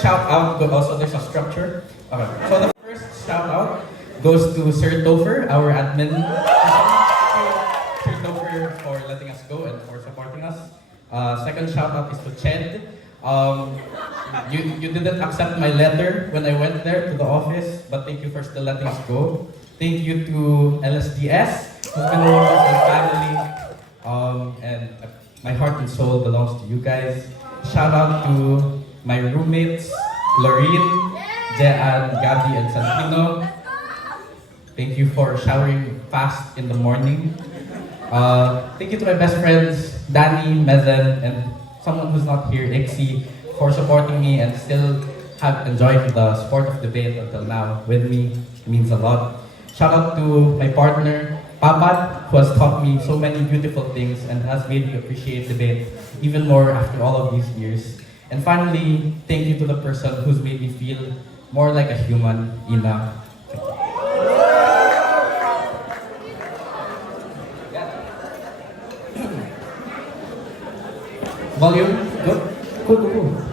first shout out, but also there's a structure. Okay. So the first shout out goes to Sir Topher, our admin. Sir Topher for letting us go and for supporting us. Second shout out is to Ched. You didn't accept my letter when I went there to the office, but thank you for still letting us go. Thank you to LSDS, who's been working with my family, and my heart and soul belongs to you guys. Shout out to my roommates, Lorene, Jean, Gabby, and Santino. Thank you for showering fast in the morning. Thank you to my best friends, Danny, Mezen, and someone who's not here, Ixie, for supporting me and still have enjoyed the sport of debate until now with me. It means a lot. Shout out to my partner, Papat, who has taught me so many beautiful things and has made me appreciate debate even more after all of these years. And finally, thank you to the person who's made me feel more like a human, Ina. Volume, good? Cool.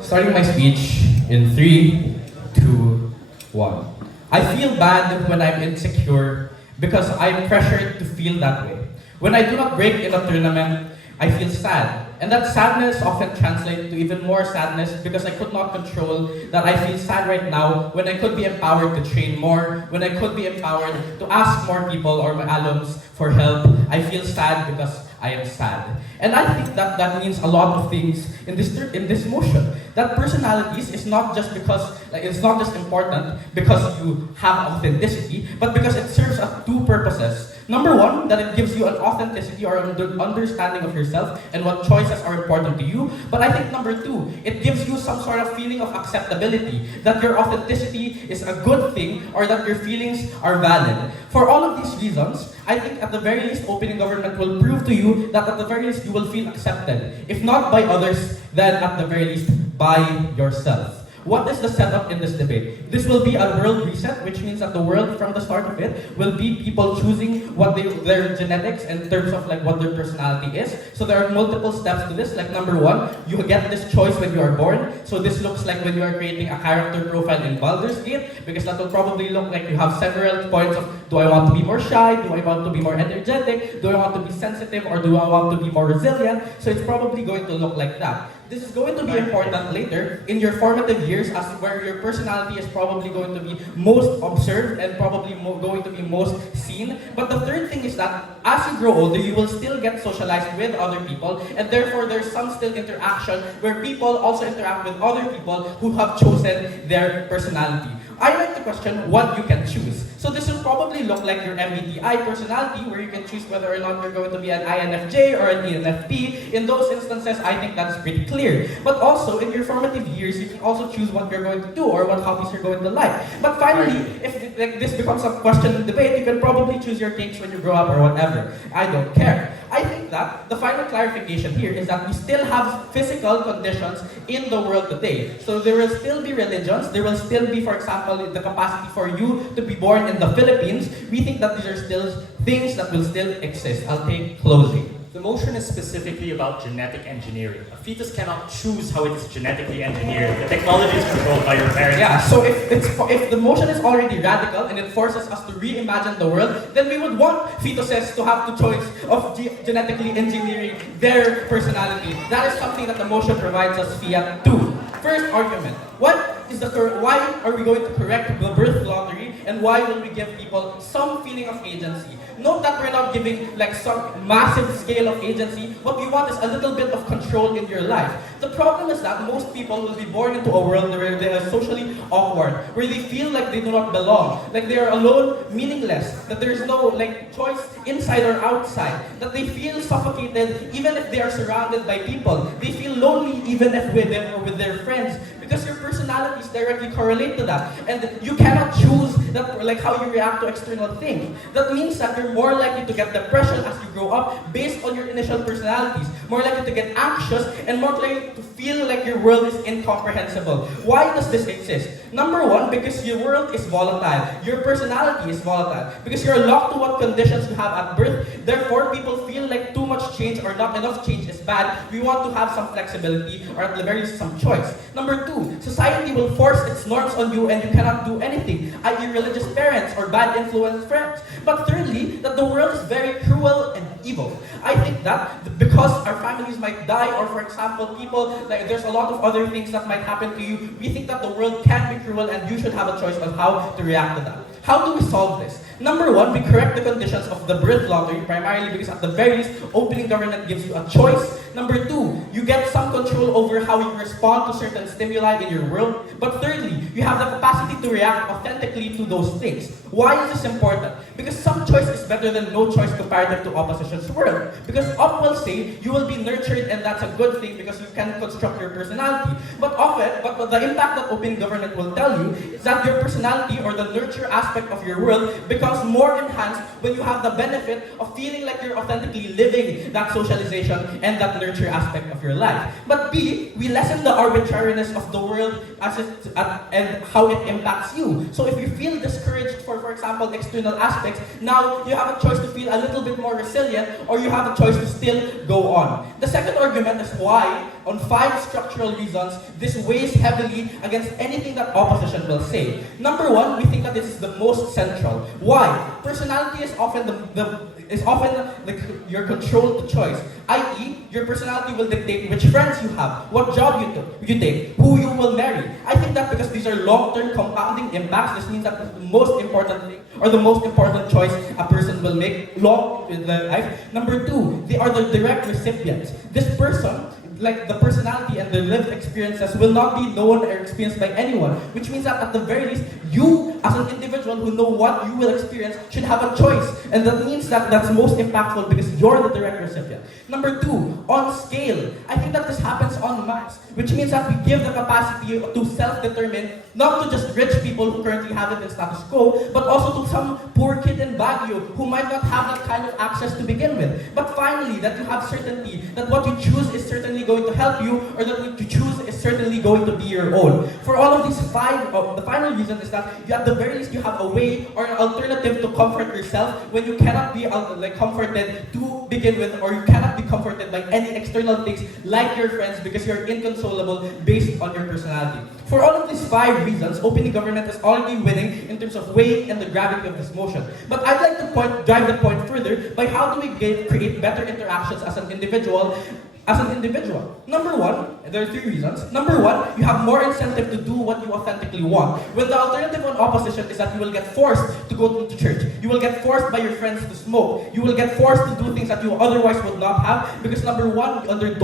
Starting my speech in 3, 2, 1. I feel bad when I'm insecure because I'm pressured to feel that way. When I do not break in a tournament, I feel sad. And that sadness often translates to even more sadness because I could not control that I feel sad right now when I could be empowered to train more, when I could be empowered to ask more people or my alums for help. I feel sad because I am sad. And I think that that means a lot of things in this motion. That personalities is not just because, it's not just important because you have authenticity, but because it serves two purposes. Number one, that it gives you an authenticity or an understanding of yourself and what choices are important to you. But I think number two, it gives you some sort of feeling of acceptability, that your authenticity is a good thing or that your feelings are valid. For all of these reasons, I think at the very least, opening government will prove to you that at the very least, you will feel accepted. If not by others, then at the very least, by yourself. What is the setup in this debate? This will be a world reset, which means that the world from the start of it will be people choosing what their genetics in terms of what their personality is. So there are multiple steps to this. Like number one, you get this choice when you are born. So this looks like when you are creating a character profile in Baldur's Gate, because that will probably look like you have several points of, do I want to be more shy? Do I want to be more energetic? Do I want to be sensitive? Or do I want to be more resilient? So it's probably going to look like that. This is going to be important later in your formative years, as where your personality is probably going to be most observed and probably going to be most seen. But the third thing is that as you grow older, you will still get socialized with other people, and therefore there's some still interaction where people also interact with other people who have chosen their personality. I like to question what you can choose. So this will probably look like your MBTI personality, where you can choose whether or not you're going to be an INFJ or an ENFP. In those instances, I think that's pretty clear. But also, in your formative years, you can also choose what you're going to do or what hobbies you're going to like. But finally, if this becomes a question in debate, you can probably choose your takes when you grow up or whatever. I don't care. I think that the final clarification here is that we still have physical conditions in the world today. So there will still be religions, there will still be, for example, the capacity for you to be born in the Philippines. We think that these are still things that will still exist. I'll take closing. The motion is specifically about genetic engineering. A fetus cannot choose how it is genetically engineered. The technology is controlled by your parents. Yeah, so if the motion is already radical and it forces us to reimagine the world, then we would want fetuses to have the choice of genetically engineering their personality. That is something that the motion provides us fiat to. First argument, why are we going to correct the birth lottery, and why will we give people some feeling of agency? Note that we're not giving some massive scale of agency. What we want is a little bit of control in your life. The problem is that most people will be born into a world where they are socially awkward, where they feel like they do not belong, like they are alone, meaningless, that there is no choice inside or outside, that they feel suffocated even if they are surrounded by people. They feel lonely even if with them or with their friends, because your personalities directly correlate to that, and you cannot choose that, how you react to external things. That means that you're more likely to get depression as you grow up based on your initial personalities, more likely to get anxious, and more likely to feel like your world is incomprehensible. Why does this exist? Number one, because your world is volatile. Your personality is volatile. Because you're locked to what conditions you have at birth. Therefore, people feel like too much change or not enough change is bad. We want to have some flexibility or at the very least some choice. Number two, society will force its norms on you and you cannot do anything, i.e. religious parents or bad influence friends. But thirdly, that the world is very cruel and evil. I think that because our families might die, or for example, people, like there's a lot of other things that might happen to you, we think that the world can be cruel and you should have a choice on how to react to that. How do we solve this? Number one, we correct the conditions of the birth lottery, primarily because at the very least, opening government gives you a choice. Number two, you get some control over how you respond to certain stimuli in your world. But thirdly, you have the capacity to react authentically to those things. Why is this important? Because some choice is better than no choice comparative to opposition's world. Because up will say, you will be nurtured and that's a good thing because you can construct your personality. But the impact that open government will tell you is that your personality or the nurture aspect of your world becomes more enhanced when you have the benefit of feeling like you're authentically living that socialization and that nurture aspect of your life. But B, we lessen the arbitrariness of the world and how it impacts you. So if you feel discouraged for example, external aspects, now you have a choice to feel a little bit more resilient or you have a choice to still go on. The second argument is why, on 5 structural reasons, this weighs heavily against anything that opposition will say. Number one, we think that this is the most central. Why? Personality is often your controlled choice, i.e., your personality will dictate which friends you have, what job you take, who you will marry. I think that because these are long-term compounding impacts, this means that the most important thing or the most important choice a person will make long in their life. Number two, they are the direct recipients. This person, like the personality and the lived experiences, will not be known or experienced by anyone, which means that at the very least, you as an individual who know what you will experience should have a choice, and that means that that's most impactful because you're the direct recipient. Number two, on scale, I think that this happens en masse, which means that we give the capacity to self-determine, not to just rich people who currently have it in status quo, but also to some poor kid in Baguio who might not have that kind of access to begin with. But finally, that you have certainty that what you choose is certainly going to help you, or that what you choose is certainly going to be your own. For all of these 5, the final reason is that you at the very least you have a way or an alternative to comfort yourself when you cannot be comforted to begin with, or you cannot be comforted by any external things like your friends because you're inconsolable based on your personality. For all of these 5 reasons, opening government is already winning in terms of weight and the gravity of this motion. But I'd like to drive the point further by how do we create better interactions as an individual. Number one, there are 3 reasons. Number one, you have more incentive to do what you authentically want. When the alternative on opposition is that you will get forced to go to church, you will get forced by your friends to smoke, you will get forced to do things that you otherwise would not have, because number one, under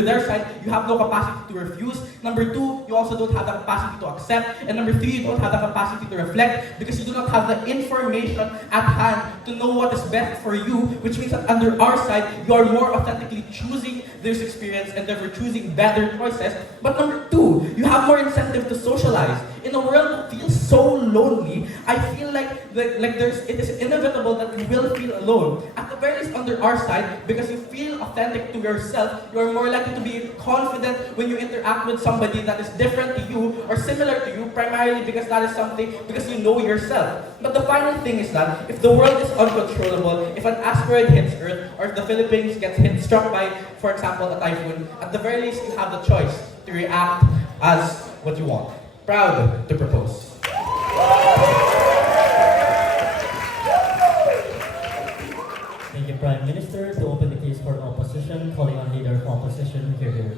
their side, you have no capacity to refuse. Number two, you also don't have the capacity to accept. And number 3, you don't have the capacity to reflect because you do not have the information at hand to know what is best for you, which means that under our side, you are more authentically choosing this experience and therefore choosing better choices. But number 2, you have more incentive to socialize. In a world that feels so lonely, I feel like it is inevitable that you will feel alone. At the very least under our side, because you feel authentic to yourself, you are more likely to be confident when you interact with somebody that is different to you or similar to you, primarily because that is something, because you know yourself. But the final thing is that if the world is uncontrollable, if an asteroid hits Earth, or if the Philippines gets struck by, for example, a typhoon, at the very least you have the choice to react as what you want. Proud to propose. Thank you, Prime Minister. To open the case for opposition, calling on leader of opposition, here.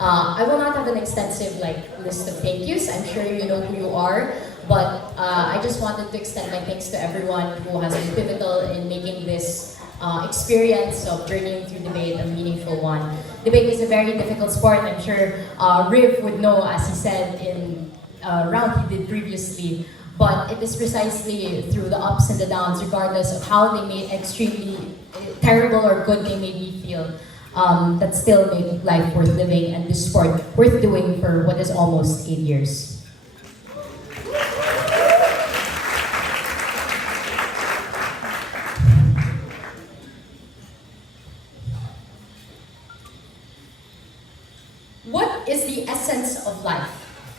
I will not have an extensive list of thank yous. I'm sure you know who you are, but I just wanted to extend my thanks to everyone who has been pivotal in making this experience of journeying through debate a meaningful one. Debate is a very difficult sport. I'm sure Riv would know, as he said in a round he did previously, but it is precisely through the ups and the downs, regardless of how they made extremely terrible or good they made me feel, that still make life worth living and this sport worth doing for what is almost 8 years. What is the essence of life?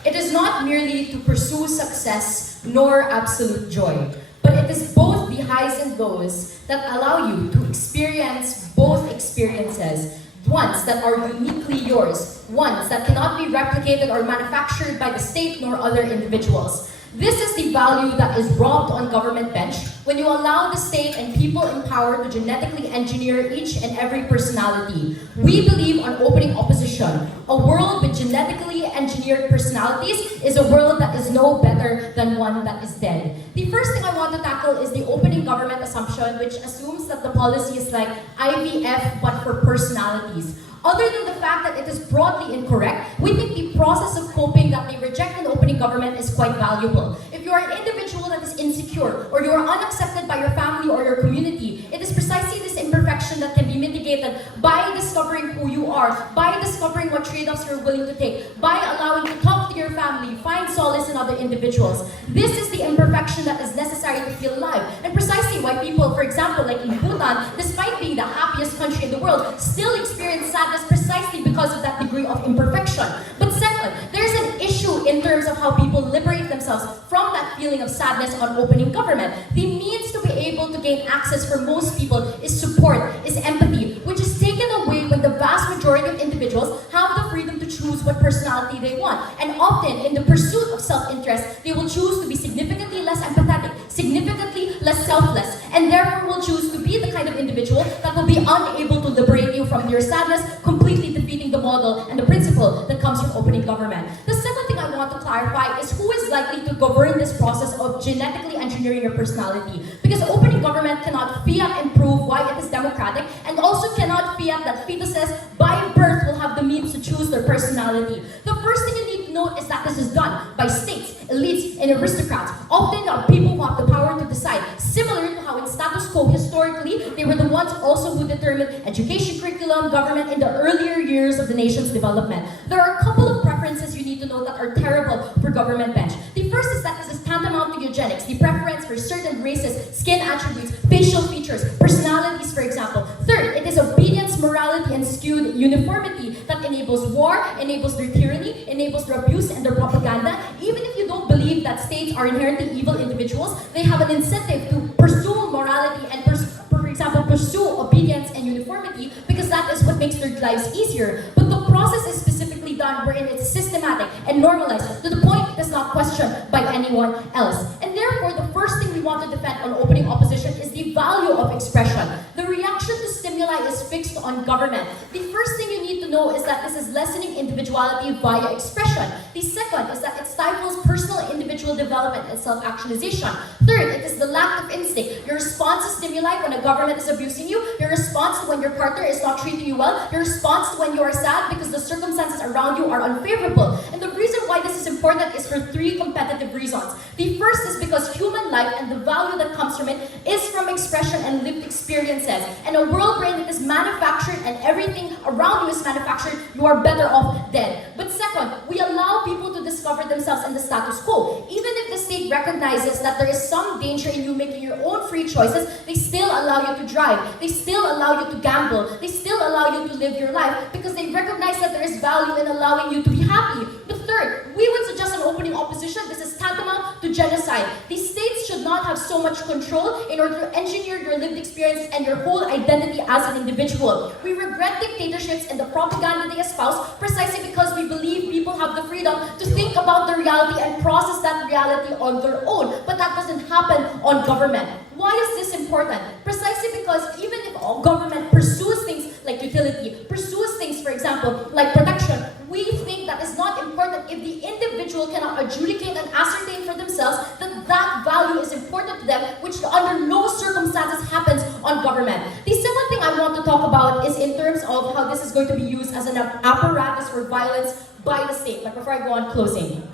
It is not merely to pursue success nor absolute joy, but it is both the highs and lows that allow you to experience both experiences, ones that are uniquely yours, ones that cannot be replicated or manufactured by the state nor other individuals. This is the value that is robbed on government bench when you allow the state and people in power to genetically engineer each and every personality. We believe on opening opposition. A world with genetically engineered personalities is a world that is no better than one that is dead. The first thing I want to tackle is the opening government assumption, which assumes that the policy is like IVF but for personalities. Other than the fact that it is broadly incorrect, we think the process of coping that they reject an opening government is quite valuable. If you are an individual that is insecure, or you are unaccepted by your family or your community, it is precisely this imperfection that can be mitigated by discovering who you are, by discovering what trade-offs you're willing to take, by allowing you to talk to your family, find solace in other individuals. This is the imperfection that is necessary to feel alive, and precisely why people, for example, like in Bhutan, despite being the happiest country in the world, still experience sadness precisely because of that degree of imperfection. But second, there's an issue in terms of how people liberate themselves from that feeling of sadness on opening government. The means to be able to gain access for most people is support, is empathy, which is taken away when the vast majority of individuals have the freedom to choose what personality they want. And often, in the pursuit of self-interest, they will choose to be significantly less empathetic, significantly less selfless, and therefore will choose to be the kind of individual that will be unable to liberate you from your sadness, completely defeating the model and the principle that comes from opening government. The second thing I want to clarify is who is likely to govern this process of genetically engineering your personality. Because opening government cannot fiat and prove why it is democratic, and also cannot fiat that fetuses by birth will have the means to choose their personality. The first thing you need to note is that this is done by states, elites, and aristocrats. Often are people who have the power to decide. Similar to how in status quo historically, they were the ones also who determined education curriculum, government in the earlier years of the nation's development. There are a couple of preferences you need to know that are terrible for government bench. The first is that this is tantamount to eugenics, the preference for certain races, skin attributes, facial features, personalities, for example. Third, it is obedience, morality, and skewed uniformity that enables war, enables their tyranny, enables their abuse and their propaganda. Even if you don't believe that states are inherently evil individuals, they have an incentive to pursue morality and for example, pursue obedience and uniformity because that is what makes their lives easier. But the process is specifically done wherein it's systematic and normalized to the point it is not questioned by anyone else. And therefore, the first thing we want to defend on opening opposition is the value of expression. The reaction to stimuli is fixed on government. The first thing you need to know is that this is lessening individuality via expression. The second is that it stifles personal individual development and self-actualization. Third, it is the lack of instinct. Your response to stimuli when a government is abusing you, your response to when your partner is not treating you well, your response to when you are sad because the circumstances around you are unfavorable. And the reason why this is important is for three competitive reasons. The first is because human life and the value that comes from it is from expression and lived experiences. And a world where it is manufactured and everything around you is manufactured, you are better off dead. But second, we allow people to discover themselves in the status quo. Even if the state recognizes that there is some danger in you making your own free choices, they still allow you to drive, they still allow you to gamble, they still allow you to live your life because they recognize that there is value in allowing you to be happy. But third, we would suggest an opening opposition. This is tantamount to genocide. These states should not have so much control in order to engineer your lived experience and your whole identity as an individual. We regret dictatorships and the propaganda they espouse precisely because we believe people have the freedom to think about the reality and process that reality on their own. But that doesn't happen on government. Why is this important? Precisely because even if all government pursues things like utility, pursues things, for example, like protection, we think that is not important if the individual cannot adjudicate and ascertain for themselves that that value is important to them, which under no circumstances happens on government. The second thing I want to talk about is in terms of how this is going to be used as an apparatus for violence by the state. But before I go on, closing.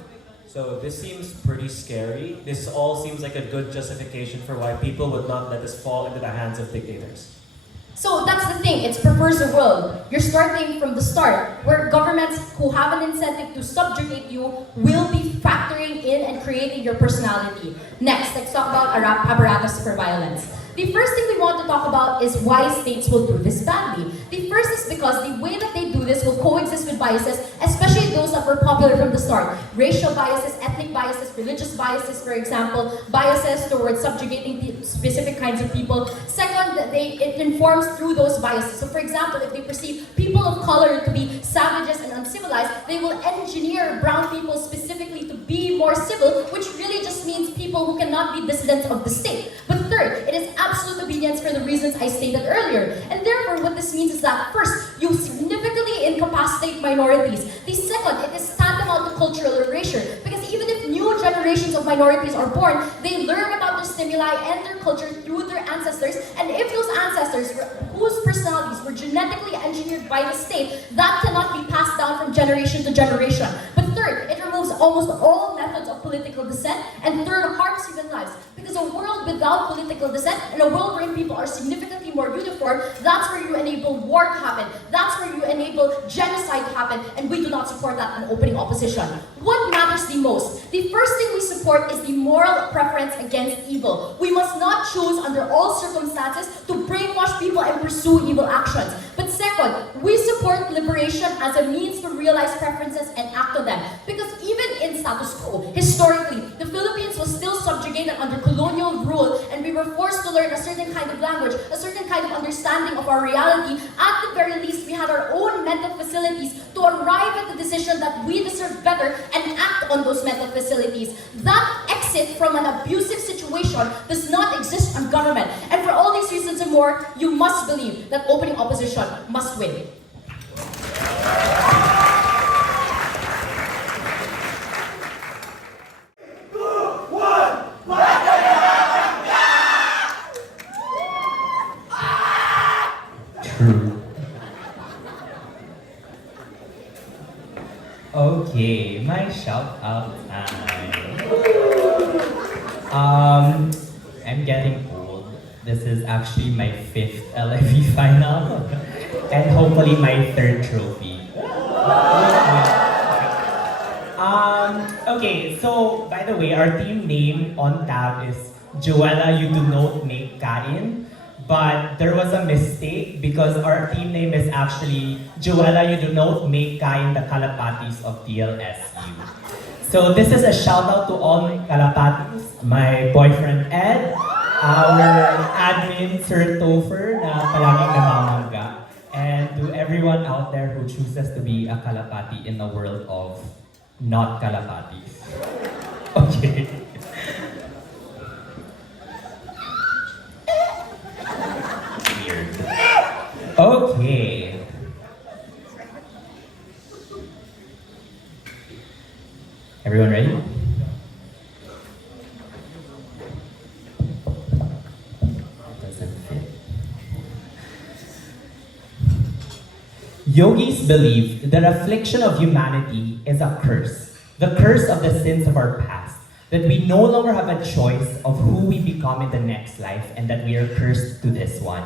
So this seems pretty scary. This all seems like a good justification for why people would not let this fall into the hands of dictators. So that's the thing, it prefers a world. You're starting from the start, where governments who have an incentive to subjugate you will be factoring in and creating your personality. Next, let's talk about apparatus for violence. The first thing we want to talk about is why states will do this badly. The first is because the way that they do do this, will coexist with biases, especially those that were popular from the start. Racial biases, ethnic biases, religious biases, for example, biases towards subjugating specific kinds of people. Second, it informs through those biases. So for example, if they perceive people of color to be savages and uncivilized, they will engineer brown people specifically to be more civil, which really just means people who cannot be dissidents of the state. But third, it is absolute obedience for the reasons I stated earlier. And therefore, what this means is that first, you significantly incapacitate minorities. The second, it is tantamount to cultural erasure. Because even if new generations of minorities are born, they learn about their stimuli and their culture through their ancestors. And if those ancestors whose personalities were genetically engineered by the state, that cannot be passed down from generation to generation. But third, it removes almost all methods of political dissent. And third, harms human lives. Because a world without political dissent and a world wherein people are significantly more uniform, that's where you enable war to happen. That's where you enable genocide to happen. And we do not support that in opening opposition. What matters the most? The first thing we support is the moral preference against evil. We must not choose under all circumstances to brainwash people and pursue evil actions. But second, we support liberation as a means to realize preferences and act on them. Because even in status quo, historically, the Philippines was still subjugated under colonial rule, and we were forced to learn a certain kind of language, a certain kind of understanding of our reality. At the very least, we had our own mental facilities to arrive at the decision that we deserve better and act on those mental facilities. That exit from an abusive situation does not exist on government. And for all these reasons and more, you must believe that opening opposition must win. Okay, my shout out time. I'm getting old. This is actually my 5th LFE final and hopefully my 3rd trophy. Okay, so by the way, our team name on tab is Joela, you do not make kain. But there was a mistake because our team name is actually Joela, you do not make kain, the kalapatis of DLSU. So this is a shout out to all my kalapatis, my boyfriend Ed, our admin Sir Topher na palaging namamangga, and to everyone out there who chooses to be a kalapati in a world of not kalapatis. Okay. Okay. Everyone ready? Doesn't fit. Yogis believe the affliction of humanity is a curse, the curse of the sins of our past, that we no longer have a choice of who we become in the next life and that we are cursed to this one.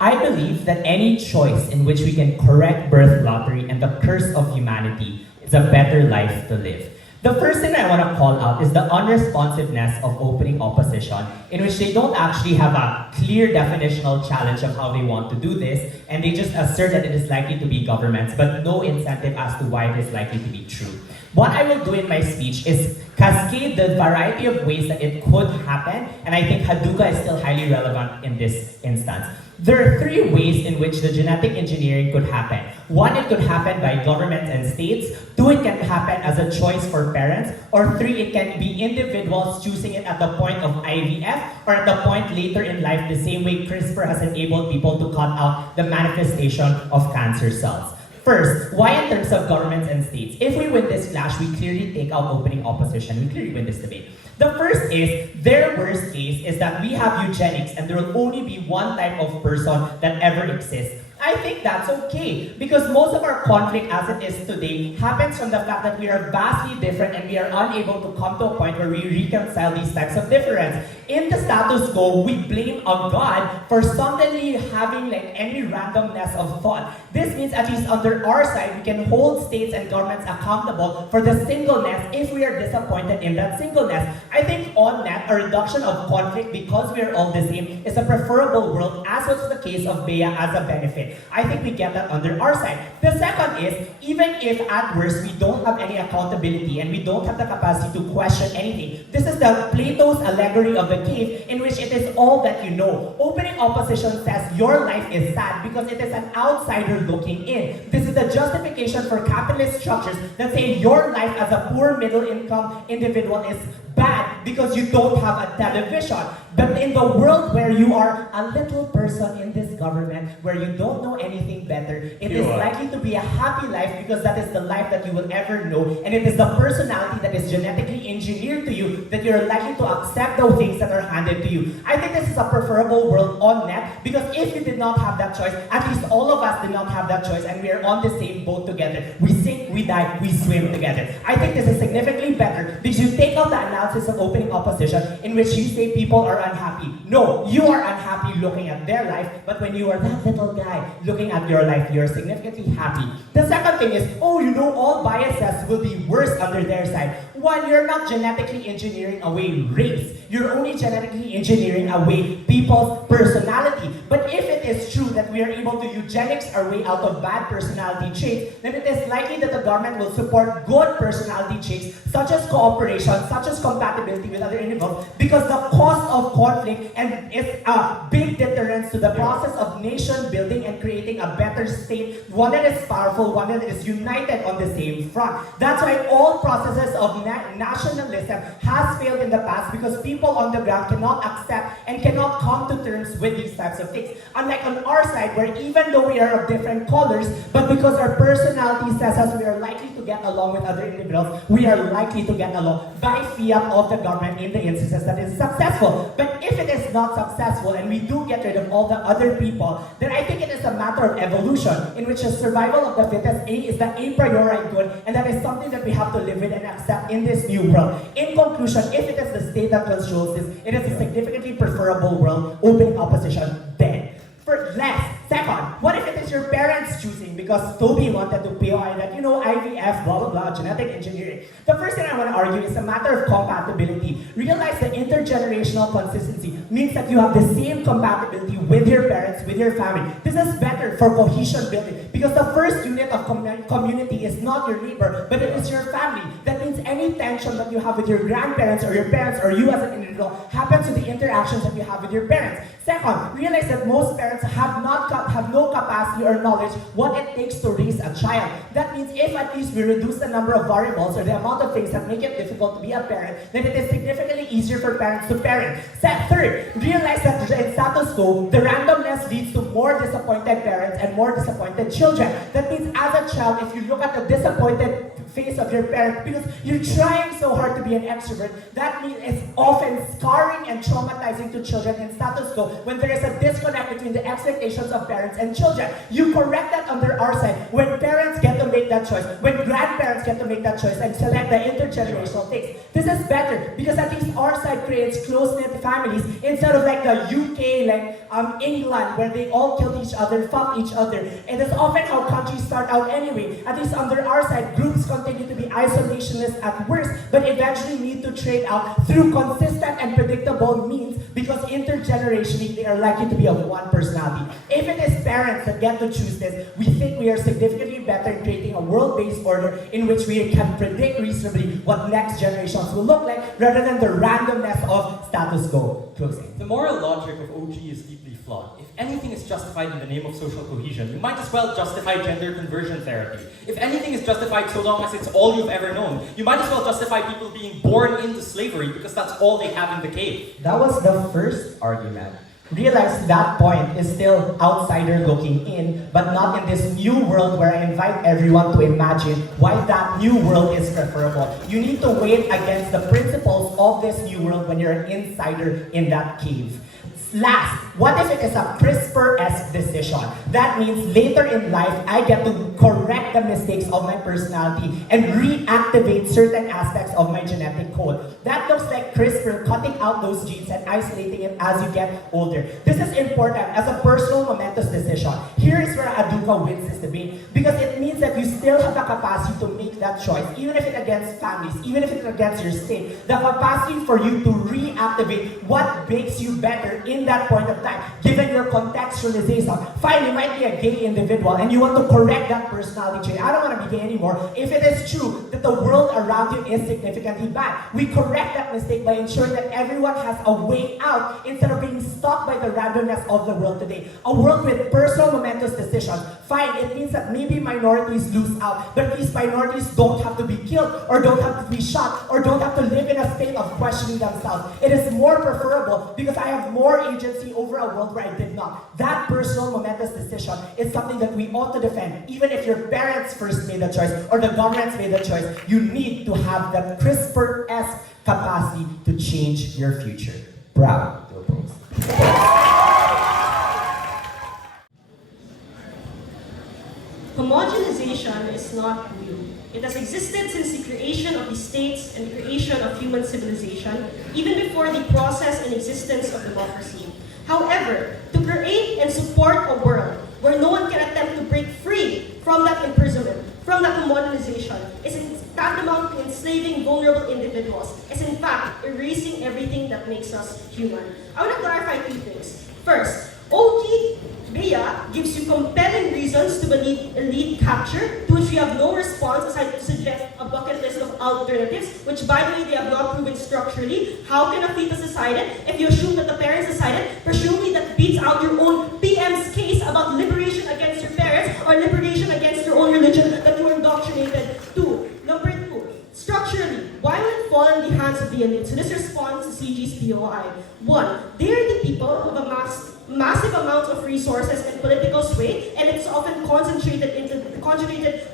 I believe that any choice in which we can correct birth lottery and the curse of humanity is a better life to live. The first thing I want to call out is the unresponsiveness of opening opposition, in which they don't actually have a clear definitional challenge of how they want to do this, and they just assert that it is likely to be governments, but no incentive as to why it is likely to be true. What I will do in my speech is cascade the variety of ways that it could happen, and I think Haduca is still highly relevant in this instance. There are 3 ways in which the genetic engineering could happen. 1, it could happen by governments and states. 2, it can happen as a choice for parents. Or 3, it can be individuals choosing it at the point of IVF or at the point later in life, the same way CRISPR has enabled people to cut out the manifestation of cancer cells. First, why in terms of governments and states? If we win this clash, we clearly take out opening opposition. We clearly win this debate. The first is, their worst case is that we have eugenics and there will only be one type of person that ever exists. I think that's okay because most of our conflict as it is today happens from the fact that we are vastly different and we are unable to come to a point where we reconcile these types of difference. In the status quo, we blame a god for suddenly having like any randomness of thought. This means at least under our side, we can hold states and governments accountable for the singleness if we are disappointed in that singleness. I think on net, a reduction of conflict because we are all the same is a preferable world, as was the case of Bea as a benefit. thing. I think we get that under our side. The second is, even if at worst we don't have any accountability and we don't have the capacity to question anything, this is the Plato's allegory of the cave in which it is all that you know. Opening opposition says your life is sad because it is an outsider looking in. This is the justification for capitalist structures that say your life as a poor middle income individual is bad because you don't have a television. But in the world where you are a little person in this government, where you don't know anything better, it is likely to be a happy life because that is the life that you will ever know, and it is the personality that is genetically engineered to you that you're likely to accept the things that are handed to you. I think this is a preferable world on net because if you did not have that choice, at least all of us did not have that choice and we are on the same boat together. We sink, we die, we swim together. I think this is significantly better because you take out the analysis of opening opposition in which you say people are unhappy. No, you are unhappy looking at their life, but when you are that little guy looking at your life, you're significantly happy. The second thing is, oh, you know, all biases will be worse under their side. One, you're not genetically engineering away race. You're only genetically engineering away people's personality. But if it is true that we are able to eugenics our way out of bad personality traits, then it is likely that the government will support good personality traits, such as cooperation, such as compatibility with other individuals, because the cost of conflict and is a big deterrence to the process of nation building and creating a better state, one that is powerful, one that is united on the same front. That's why all processes of nationalism has failed in the past because people on the ground cannot accept and cannot come to terms with these types of things. Unlike on our side, where even though we are of different colors, but because our personality says us we are likely to get along with other individuals, we are likely to get along by fiat of the government in the instances that is successful. But if it is not successful and we do get rid of all the other people, then I think it is a matter of evolution in which the survival of the fittest is the a priori good, and that is something that we have to live with and accept in this new world. In conclusion, if it is the state that controls this, it is a significantly preferable world. Open opposition dead. For less. Second, what if it is your parents choosing because Tobi wanted to POI that, you know, IVF, blah, blah, blah, genetic engineering. The first thing I want to argue is a matter of compatibility. Realize that intergenerational consistency means that you have the same compatibility with your parents, with your family. This is better for cohesion building because the first unit of community is not your neighbor, but it is your family. That means any tension that you have with your grandparents or your parents or you as an individual happens to the interactions that you have with your parents. Second, realize that most parents have no capacity or knowledge what it takes to raise a child. That means if at least we reduce the number of variables or the amount of things that make it difficult to be a parent, then it is significantly easier for parents to parent. Third, realize that in status quo, the randomness leads to more disappointed parents and more disappointed children. That means as a child, if you look at the disappointed face of your parent because you're trying so hard to be an extrovert, that means it's often scarring and traumatizing to children in status quo when there is a disconnect between the expectations of parents and children. You correct that under our side when parents get to make that choice, when grandparents get to make that choice and select the intergenerational things. This is better because at least our side creates close-knit families instead of like the UK, like England, where they all kill each other, fuck each other. It is often how countries start out anyway. At least under our side, groups continue to be isolationist at worst, but eventually need to trade out through consistent and predictable means because intergenerationally they are likely to be of one personality. If it is parents that get to choose this, we think we are significantly better in creating a world-based order in which we can predict reasonably what next generations will look like rather than the randomness of status quo. Closing. The moral logic of OG is deeply flawed. If anything is justified in the name of social cohesion, you might as well justify gender conversion therapy. If anything is justified so long as it's all you've ever known, you might as well justify people being born into slavery because that's all they have in the cave. That was the first argument. Realize that point is still outsider looking in, but not in this new world where I invite everyone to imagine why that new world is preferable. You need to weigh it against the principles of this new world when you're an insider in that cave. Last, what if it is a CRISPR-esque decision? That means later in life, I get to correct the mistakes of my personality and reactivate certain aspects of my genetic code. That looks like CRISPR cutting out those genes and isolating it as you get older. This is important as a personal momentous decision. Here is where Haduca wins this debate because it means that you still have the capacity to make that choice, even if it's against families, even if it's against your state. The capacity for you to reactivate what makes you better in in that point of time, given your contextualization, fine, you might be a gay individual and you want to correct that personality trait. I don't want to be gay anymore. If it is true that the world around you is significantly bad, we correct that mistake by ensuring that everyone has a way out instead of being stuck by the randomness of the world today. A world with personal momentous decisions. Fine, it means that maybe minorities lose out, but these minorities don't have to be killed, or don't have to be shot, or don't have to live in a state of questioning themselves. It is more preferable because I have more agency over a world where I did not. That personal momentous decision is something that we ought to defend. Even if your parents first made the choice, or the governments made the choice, you need to have that CRISPR-esque capacity to change your future. Proud to oppose. Homogenization is not new. It has existed since the creation of the states and the creation of human civilization, even before the process and existence of democracy. However, to create and support a world where no one can attempt to break free from that imprisonment, from that homogenization, is tantamount to enslaving vulnerable individuals, is in fact erasing everything that makes us human. I want to clarify two things. First, OG Bea gives you compelling reasons to believe elite capture, to which we have no response aside to suggest a bucket list of alternatives, which by the way they have not proven structurally. How can a fetus decide it? If you assume that the parents decided, presumably that beats out your own PM's case about liberation against your parents or liberation against your own religion that you were indoctrinated to. Number two, structurally, why will it fall in the hands of the elite? So this responds to CG's POI. One, they are the people who have amassed massive amounts of resources and political sway, and it's often concentrated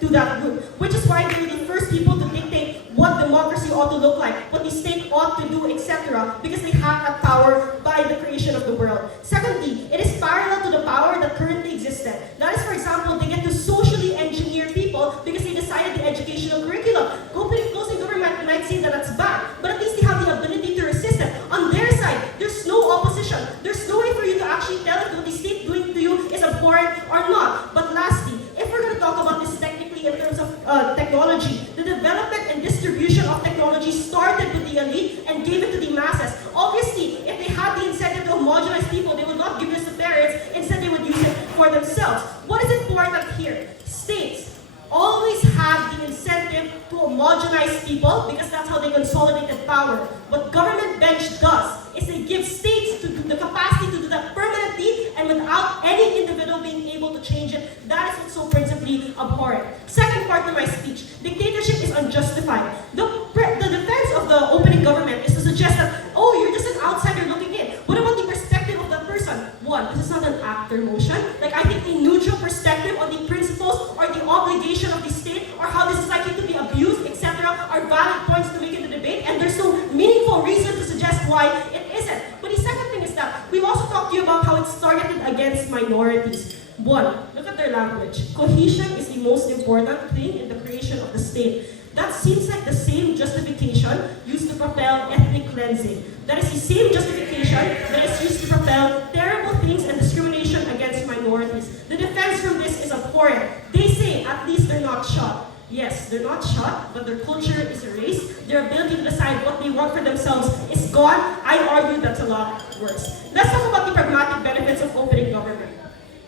to that group, which is why they're the first people to dictate what democracy ought to look like, what the state ought to do, etc., because they have that power by the creation of the world. Secondly, it is parallel to the power that currently existed. That is, for example, they get to socially engineer people because they decided the educational curriculum. Closing government might say that that's bad, but at least they have the ability to resist it. On their side, there's no opposition. There's no way for you to actually tell if what the state doing to you is abhorrent or not. But lastly, if we're going to talk about this technically in terms of technology, the development and distribution of technology started with the elite and gave it to the masses. Obviously, if they had the incentive to homogenize people, they would not give this to parents. Instead, they would use it for themselves. What is important here? States always have the incentive to homogenize people because that's how they consolidated power. What government bench does is they give states the capacity to do that permanently and without any individual being able to change it. That is what's so principally abhorrent. Second part of my speech, dictatorship is unjustified. The defense of the opening government is to suggest that, oh, you're just an outsider looking in. What about the perspective of that person? One, this is not an actor motion. Like, I think a neutral perspective on the principles or the obligation of the state or how this is likely to be abused, etc., are valid points to make in the debate, and there's no meaningful reason to suggest why it isn't. But the second thing is that we've also talked to you about how it's targeted against minorities. One, look at their language. Cohesion is the most important thing in the creation of the state. That seems like the same justification used to propel ethnic cleansing. That is the same justification that is used to propel terrible things and discrimination against minorities. The defense from this is abhorrent. They say at least they're not shot. Yes, they're not shot, but their culture is erased. Their ability to decide what they want for themselves is gone. I argue that's a lot worse. Let's talk about the pragmatic benefits of opening government.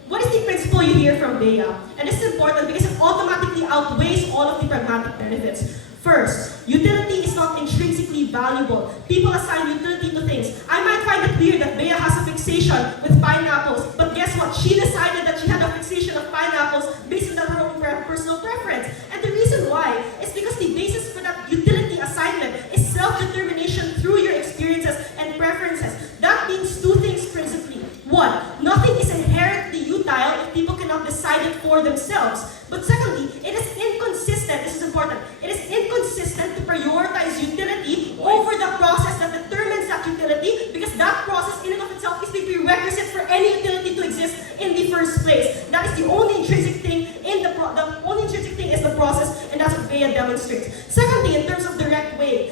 What is the principle you hear from Bea? And this is important because it automatically outweighs all of the pragmatic benefits. First, utility is not intrinsically valuable. People assign utility to things. I might find it weird that Bea has a fixation with pineapples, but guess what? She decided that she had a fixation of pineapples based on her own personal preference. And the reason why is because the basis for that utility assignment is self-determination through your experiences and preferences. That means two things principally. One, nothing is inherently utile if people cannot decide it for themselves. But secondly, it is inconsistent, this is important, it is inconsistent to prioritize utility over the process that determines that utility, because that process in and of itself is the prerequisite for any utility to exist in the first place. That is the only intrinsic thing the only intrinsic thing is the process, and that's what Bea demonstrates. Secondly, in terms of direct way,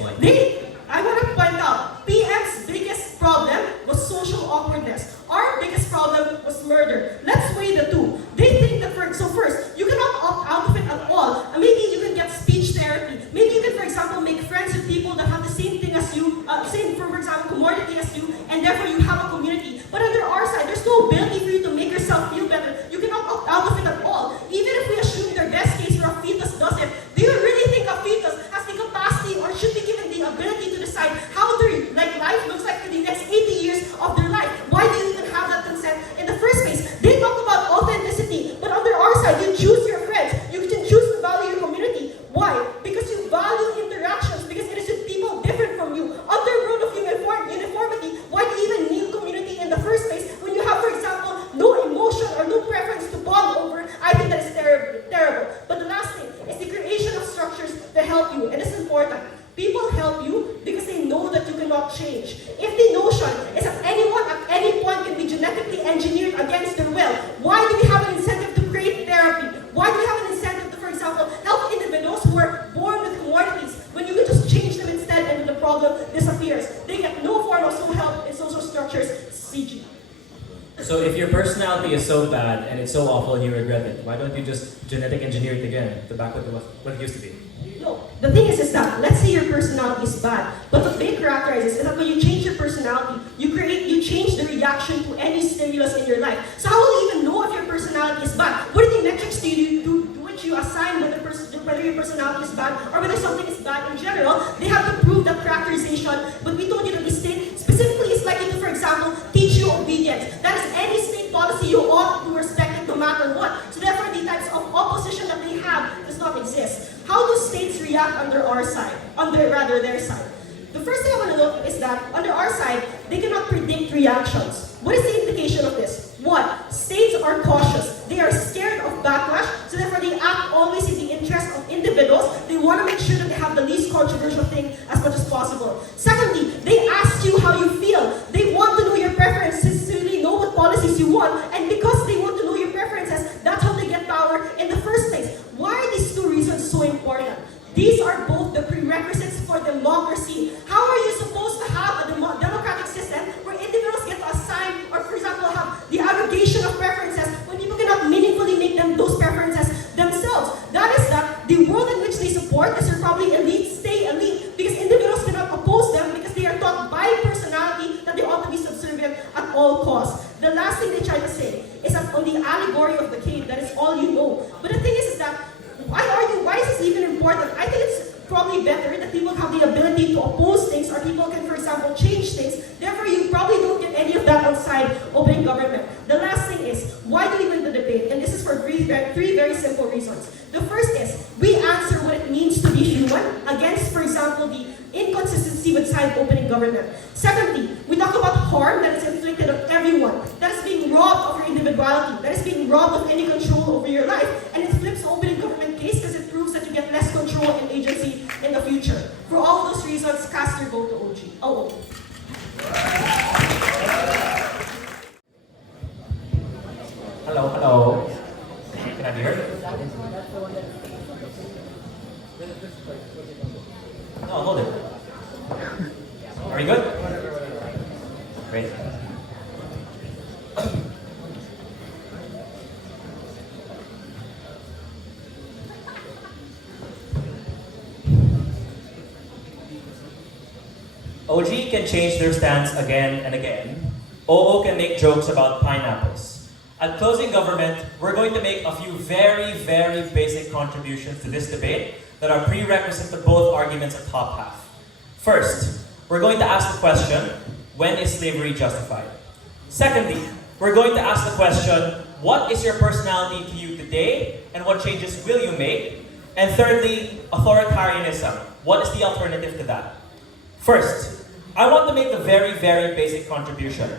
I want to point out, PM's biggest problem was social awkwardness. Our biggest problem was murder. Let's weigh the two. They think that, first, you cannot opt out of it at all. Maybe you can get speech therapy. Maybe you can, for example, make friends with people that have the same thing as you, for example, commodity as you, and therefore you have a community. But under our side, there's no ability for you to make yourself feel better. You cannot opt out of it at all. Even if we assume their best case where a fetus does it, do you really think a fetus has the capacity or should be given the ability to decide how their life looks like for the next 80 years of their life? Why do you even have that consent in the first place? They talk about authenticity, but under our side, you choose your friends. You can choose to value your community. Why? Because you value interactions, because it is with people different from you. Under rule of uniformity, why do you even need community in the first place when you have, for example, no emotion or no preference to bond over? I think that is terrible. But the last thing is the creation of structures to help you, and it's important. People help you because they know that you cannot change. If the notion is that anyone at any point can be genetically engineered against their will, why do we have an incentive to create therapy? Why do we have an incentive to, for example, help individuals who are born with commorbidities when you could just change them instead and the problem disappears? They get no form of social help in social structures, CG. So if your personality is so bad and it's so awful and you regret it, why don't you just genetic engineer it again to back what it used to be? No, the thing is that, let's say your personality is bad, but what they characterize is that when you change your personality, you change the reaction to any stimulus in your life. So how will you even know if your personality is bad? What are the metrics do which you assign whether your personality is bad or whether something is bad in general? They have to prove that characterization, but we told you that the state specifically is likely to, for example, teach you obedience. That is any state policy you ought to respect it no matter what. So therefore, the types of opposition that they have does not exist. How do states react under our side? Their side. The first thing I want to note is that under our side, they cannot predict reactions. What is the implication of this? One, states are cautious. They are scared of backlash, so therefore they act always in the interest of individuals. They want to make sure that they have the least controversial thing as much as possible. Secondly, they ask you how you feel. They want to know your preferences to really know what policies you want, and because they want to know your preferences, that's how they get power in the first place. Why are these two reasons so important? These are both the prerequisites for democracy. How are you supposed to have a democratic system where individuals get to assign or, for example, have the aggregation of preferences when people cannot meaningfully make those preferences themselves? That is that the world in which they support is probably elite, stay elite, because individuals cannot oppose them because they are taught by personality that they ought to be subservient at all costs. The last thing they try to say is that on the allegory of the cave, that is all you know. But the thing is that, why is this even important? I think it's probably better that people have the ability to oppose things or people can, for example, change things. Therefore, you probably don't get any of that outside open government. The last thing is, why do we win the debate? And this is for three very simple reasons. The first is, we answer what it means to be human against, for example, the inconsistency with side opening government. Secondly, we talk about harm that is inflicted on everyone, that is being robbed of your individuality, that is being robbed of any control over your life, and it flips opening government case because it proves that you get less control and agency in the future. For all of those reasons, cast your vote to OG. Oh. Hello. Can I be heard? No, hold it. Are we good? Great. OG can change their stance again and again. OO can make jokes about pineapples. At Closing Government, we're going to make a few very, very basic contributions to this debate that are prerequisite to both arguments at top half. First, we're going to ask the question, when is slavery justified? Secondly, we're going to ask the question, what is your personality to you today, and what changes will you make? And thirdly, authoritarianism. What is the alternative to that? First, I want to make a very, very basic contribution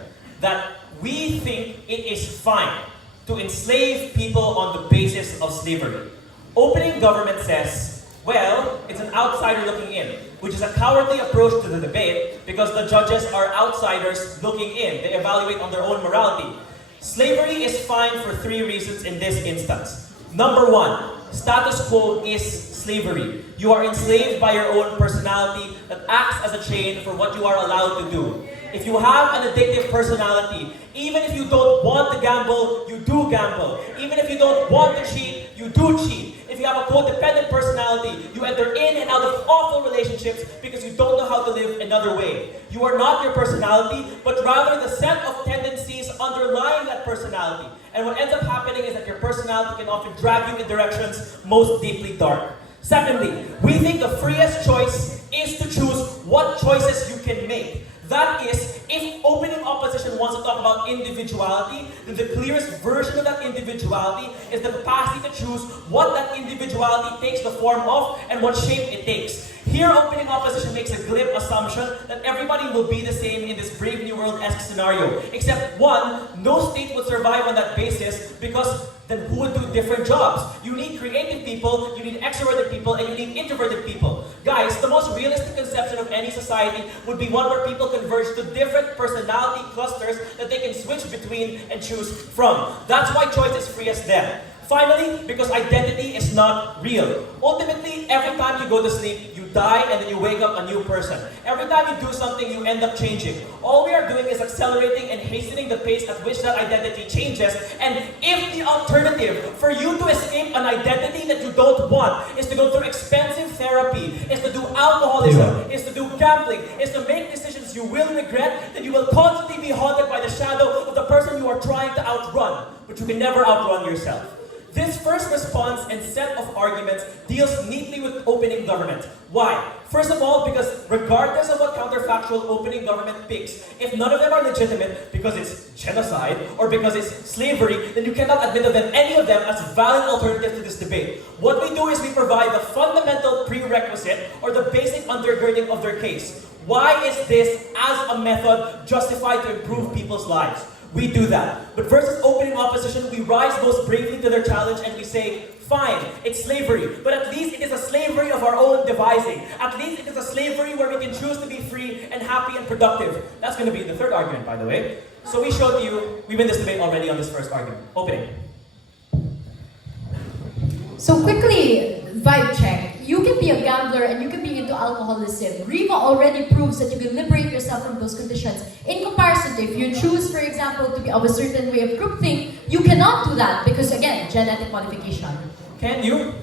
that we think it is fine to enslave people on the basis of slavery. Opening government says, well, it's an outsider looking in, which is a cowardly approach to the debate because the judges are outsiders looking in. They evaluate on their own morality. Slavery is fine for three reasons in this instance. Number one, status quo is slavery. You are enslaved by your own personality that acts as a chain for what you are allowed to do. If you have an addictive personality, even if you don't want to gamble, you do gamble. Even if you don't want to cheat, you do cheat. If If you have a codependent personality, you enter in and out of awful relationships because you don't know how to live another way. You are not your personality, but rather the set of tendencies underlying that personality. And what ends up happening is that your personality can often drag you in directions most deeply dark. Secondly, we think the freest choice is to choose what choices you can make. That is, if opening opposition wants to talk about individuality, then the clearest version of that individuality is the capacity to choose what that individuality takes the form of and what shape it takes. Here, opening opposition makes a glib assumption that everybody will be the same in this Brave New World-esque scenario. Except one, no state would survive on that basis because then who would do different jobs? You need creative people, you need extroverted people, and you need introverted people. Guys, the most realistic conception of any society would be one where people converge to different personality clusters that they can switch between and choose from. That's why choice is freest then. Finally, because identity is not real. Ultimately, every time you go to sleep, you die and then you wake up a new person. Every time you do something, you end up changing. All we are doing is accelerating and hastening the pace at which that identity changes. And if the alternative for you to escape an identity that you don't want is to go through expensive therapy, is to do alcoholism, is to do gambling, is to make decisions you will regret, then you will constantly be haunted by the shadow of the person you are trying to outrun. But you can never outrun yourself. This first response and set of arguments deals neatly with opening government. Why? First of all, because regardless of what counterfactual opening government picks, if none of them are legitimate because it's genocide or because it's slavery, then you cannot admit of them, any of them as valid alternatives to this debate. What we do is we provide the fundamental prerequisite or the basic undergirding of their case. Why is this as a method justified to improve people's lives? We do that. But versus opening opposition, we rise most bravely to their challenge and we say, fine, it's slavery, but at least it is a slavery of our own devising. At least it is a slavery where we can choose to be free and happy and productive. That's going to be the third argument, by the way. So we showed you, we win this debate already on this first argument. Opening. So quickly, vibe check. You can be a gambler and you can be into alcoholism. Riva already proves that you can liberate yourself from those conditions. In comparison, if you choose, for example, to be of a certain way of groupthink, you cannot do that because, again, genetic modification. Can you?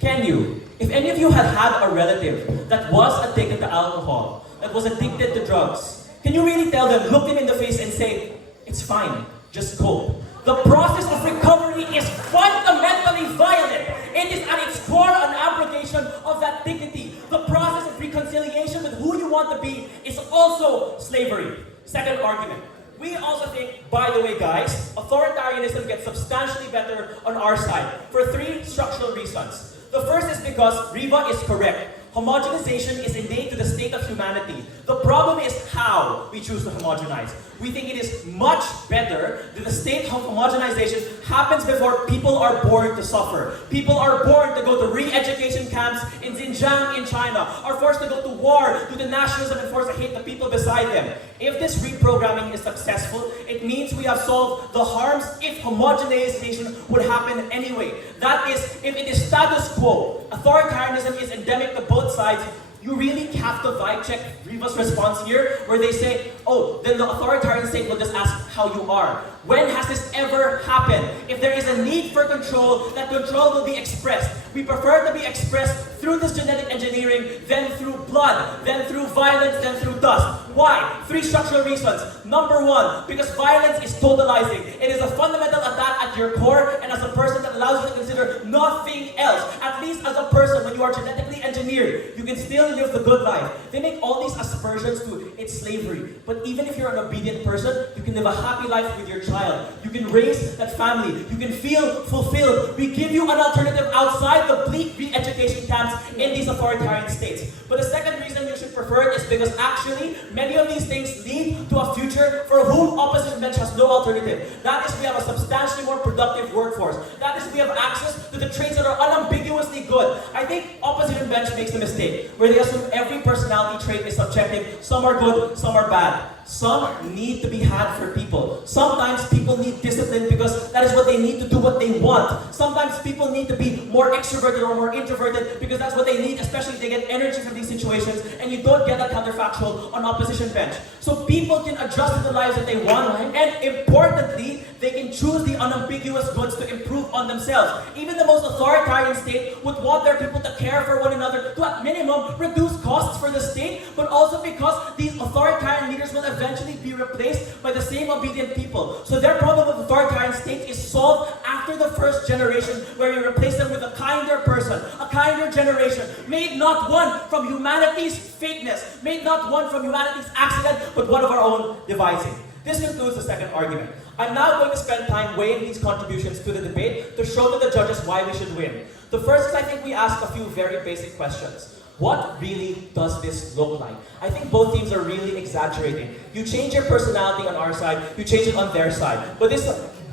Can you? If any of you had had a relative that was addicted to alcohol, that was addicted to drugs, can you really tell them, look them in the face and say, it's fine, just cope? The process of recovery is fundamentally violent. It is at its core an abrogation of that dignity. The process of reconciliation with who you want to be is also slavery. Second argument. We also think, by the way guys, authoritarianism gets substantially better on our side for three structural reasons. The first is because Riva is correct. Homogenization is innate to the state of humanity. The problem is how we choose to homogenize. We think it is much better that the state of homogenization happens before people are born to suffer. People are born to go to re-education camps in Xinjiang in China, are forced to go to war due to nationalism and forced to hate the people beside them. If this reprogramming is successful, it means we have solved the harms if homogenization would happen anyway. That is, if it is status quo, authoritarianism is endemic to both sides, you really have to vibe check Riva's response here, where they say, oh, then the authoritarian state will just ask how you are. When has this ever happened? If there is a need for control, that control will be expressed. We prefer to be expressed through this genetic engineering, then through blood, then through violence, then through dust. Why? Three structural reasons. Number one, because violence is totalizing. It is a fundamental attack at your core and as a person that allows you to consider nothing else. At least as a person, when you are genetically engineered, you can still live the good life. They make all these aspersions to it's slavery. But even if you're an obedient person, you can live a happy life with your child. You can raise that family. You can feel fulfilled. We give you an alternative outside the bleak re-education camps in these authoritarian states. But the second reason you should prefer it is because actually, many of these things lead to a future for whom opposition bench has no alternative. That is, we have a substantially more productive workforce. That is, we have access to the traits that are unambiguously good. I think opposition bench makes the mistake, where they assume every personality trait is subjective. Some are good, some are bad. Some need to be had for people. Sometimes people need discipline because that is what they need to do what they want. Sometimes people need to be more extroverted or more introverted because that's what they need, especially if they get energy from these situations, and you don't get that counterfactual on opposition bench. So people can adjust to the lives that they want, and importantly, they can choose the unambiguous goods to improve on themselves. Even the most authoritarian state would want their people to care for one another, to at minimum reduce costs for the state, but also because these authoritarian leaders will eventually be replaced by the same obedient people. So their problem with authoritarian states is solved after the first generation, where we replace them with a kinder person, a kinder generation, made not one from humanity's fakeness, made not one from humanity's accident, but one of our own devising. This concludes the second argument. I'm now going to spend time weighing these contributions to the debate to show to the judges why we should win. The first is I think we ask a few very basic questions. What really does this look like? I think both teams are really exaggerating. You change your personality on our side, you change it on their side. But this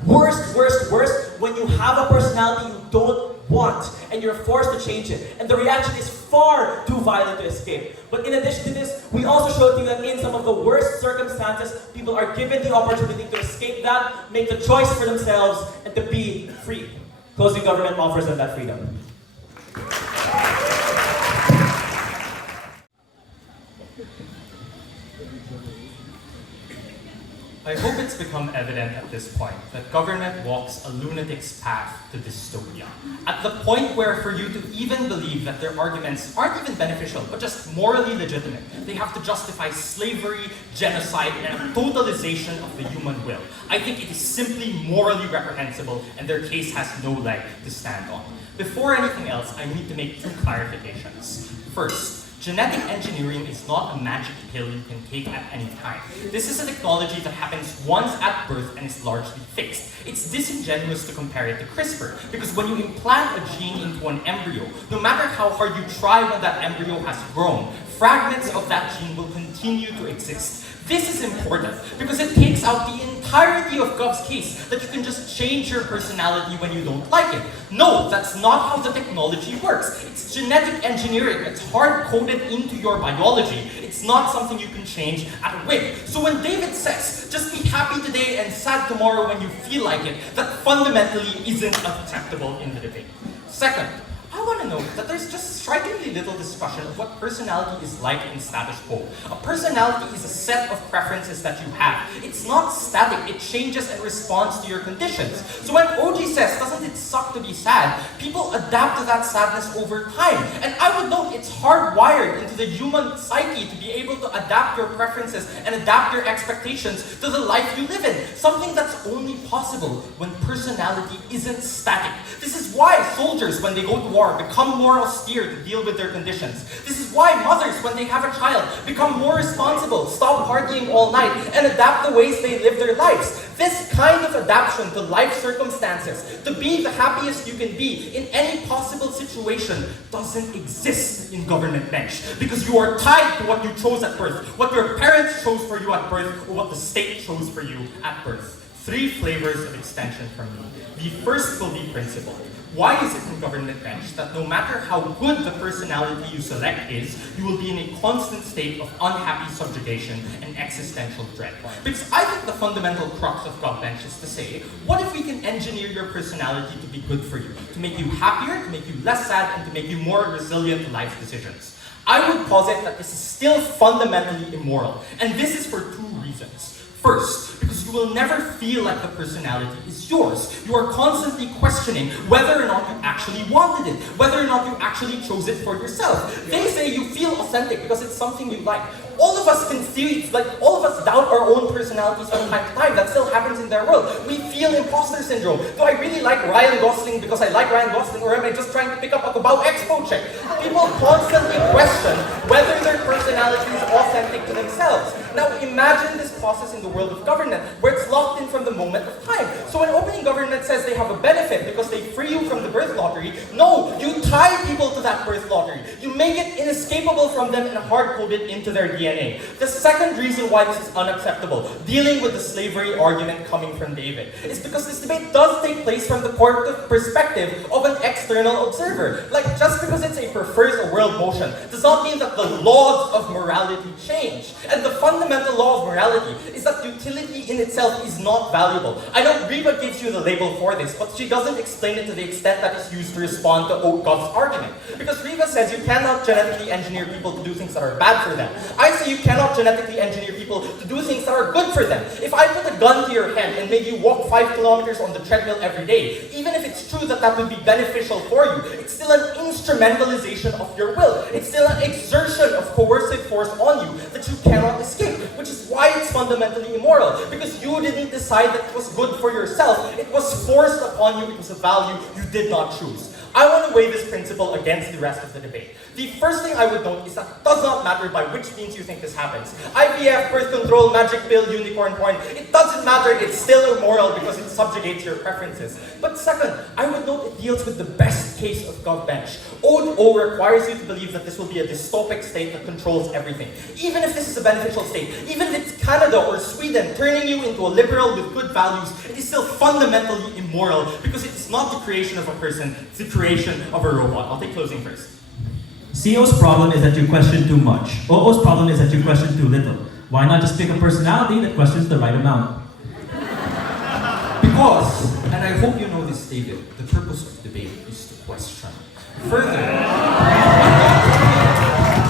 worst, when you have a personality you don't want and you're forced to change it. And the reaction is far too violent to escape. But in addition to this, we also showed you that in some of the worst circumstances, people are given the opportunity to escape that, make the choice for themselves, and to be free. Closing government offers them that freedom. I hope it's become evident at this point that government walks a lunatic's path to dystopia. At the point where for you to even believe that their arguments aren't even beneficial, but just morally legitimate, they have to justify slavery, genocide, and a totalization of the human will. I think it is simply morally reprehensible and their case has no leg to stand on. Before anything else, I need to make two clarifications. First, genetic engineering is not a magic pill you can take at any time. This is a technology that happens once at birth and is largely fixed. It's disingenuous to compare it to CRISPR, because when you implant a gene into an embryo, no matter how hard you try when that embryo has grown, fragments of that gene will continue to exist. This is important because it takes out the entirety of Gov's case that you can just change your personality when you don't like it. No, that's not how the technology works. It's genetic engineering. It's hard-coded into your biology. It's not something you can change at a whim. So when David says, just be happy today and sad tomorrow when you feel like it, that fundamentally isn't acceptable in the debate. Second, I want to note that there's just strikingly little discussion of what personality is like in status quo. A personality is a set of preferences that you have. It's not static, it changes and responds to your conditions. So when OG says, doesn't it suck to be sad, people adapt to that sadness over time. And I would note it's hardwired into the human psyche to be able to adapt your preferences and adapt your expectations to the life you live in. Something that's only possible when personality isn't static. This is why soldiers, when they go to war, become more austere to deal with their conditions. This is why mothers, when they have a child, become more responsible, stop partying all night, and adapt the ways they live their lives. This kind of adaptation to life circumstances, to be the happiest you can be in any possible situation, doesn't exist in government bench. Because you are tied to what you chose at birth, what your parents chose for you at birth, or what the state chose for you at birth. Three flavors of extension from me. The first will be principle. Why is it in government bench that no matter how good the personality you select is, you will be in a constant state of unhappy subjugation and existential dread? Because I think the fundamental crux of gov bench is to say, what if we can engineer your personality to be good for you, to make you happier, to make you less sad, and to make you more resilient to life decisions? I would posit that this is still fundamentally immoral, and this is for two reasons. First, because you will never feel like the personality is yours. You are constantly questioning whether or not you actually wanted it, whether or not you actually chose it for yourself. They say you feel authentic because it's something you like. All of us can feel, all of us doubt our own personalities from time to time. That still happens in their world. We feel imposter syndrome. Do I really like Ryan Gosling because I like Ryan Gosling, or am I just trying to pick up a Cubao Expo check? People constantly question whether their personality is authentic to themselves. Now imagine this process in the world of government, where it's locked in from the moment of time. So when opening government says they have a benefit because they free you from the birth lottery, no, you tie people to that birth lottery. You make it inescapable from them and hard-code it into their DNA. The second reason why this is unacceptable, dealing with the slavery argument coming from David, is because this debate does take place from the perspective of an external observer. Like, just because it's a prefers a world motion does not mean that the laws of morality change. And the fundamental fundamental law of morality is that utility in itself is not valuable. I know Riva gives you the label for this, but she doesn't explain it to the extent that is used to respond to Gov's argument. Because Riva says you cannot genetically engineer people to do things that are bad for them. I say you cannot genetically engineer people to do things that are good for them. If I put a gun to your head and made you walk 5 kilometers on the treadmill every day, even if it's true that that would be beneficial for you, it's still an instrumentalization of your will. It's still an exertion of coercive force on you that you cannot escape, which is why it's fundamentally immoral. Because you didn't decide that it was good for yourself. It was forced upon you. It was a value you did not choose. I want to weigh this principle against the rest of the debate. The first thing I would note is that it does not matter by which means you think this happens. IVF, birth control, magic pill, unicorn porn, it doesn't matter, it's still immoral because it subjugates your preferences. But second, I would note it deals with the best case of GovBench. O requires you to believe that this will be a dystopic state that controls everything. Even if this is a beneficial state, even if it's Canada or Sweden turning you into a liberal with good values, it is still fundamentally immoral because it is not the creation of a person, it's the creation of a robot. I'll take closing first. CO's problem is that you question too much. OO's problem is that you question too little. Why not just pick a personality that questions the right amount? Because, and I hope you know this, David, the purpose of debate is to question. Further,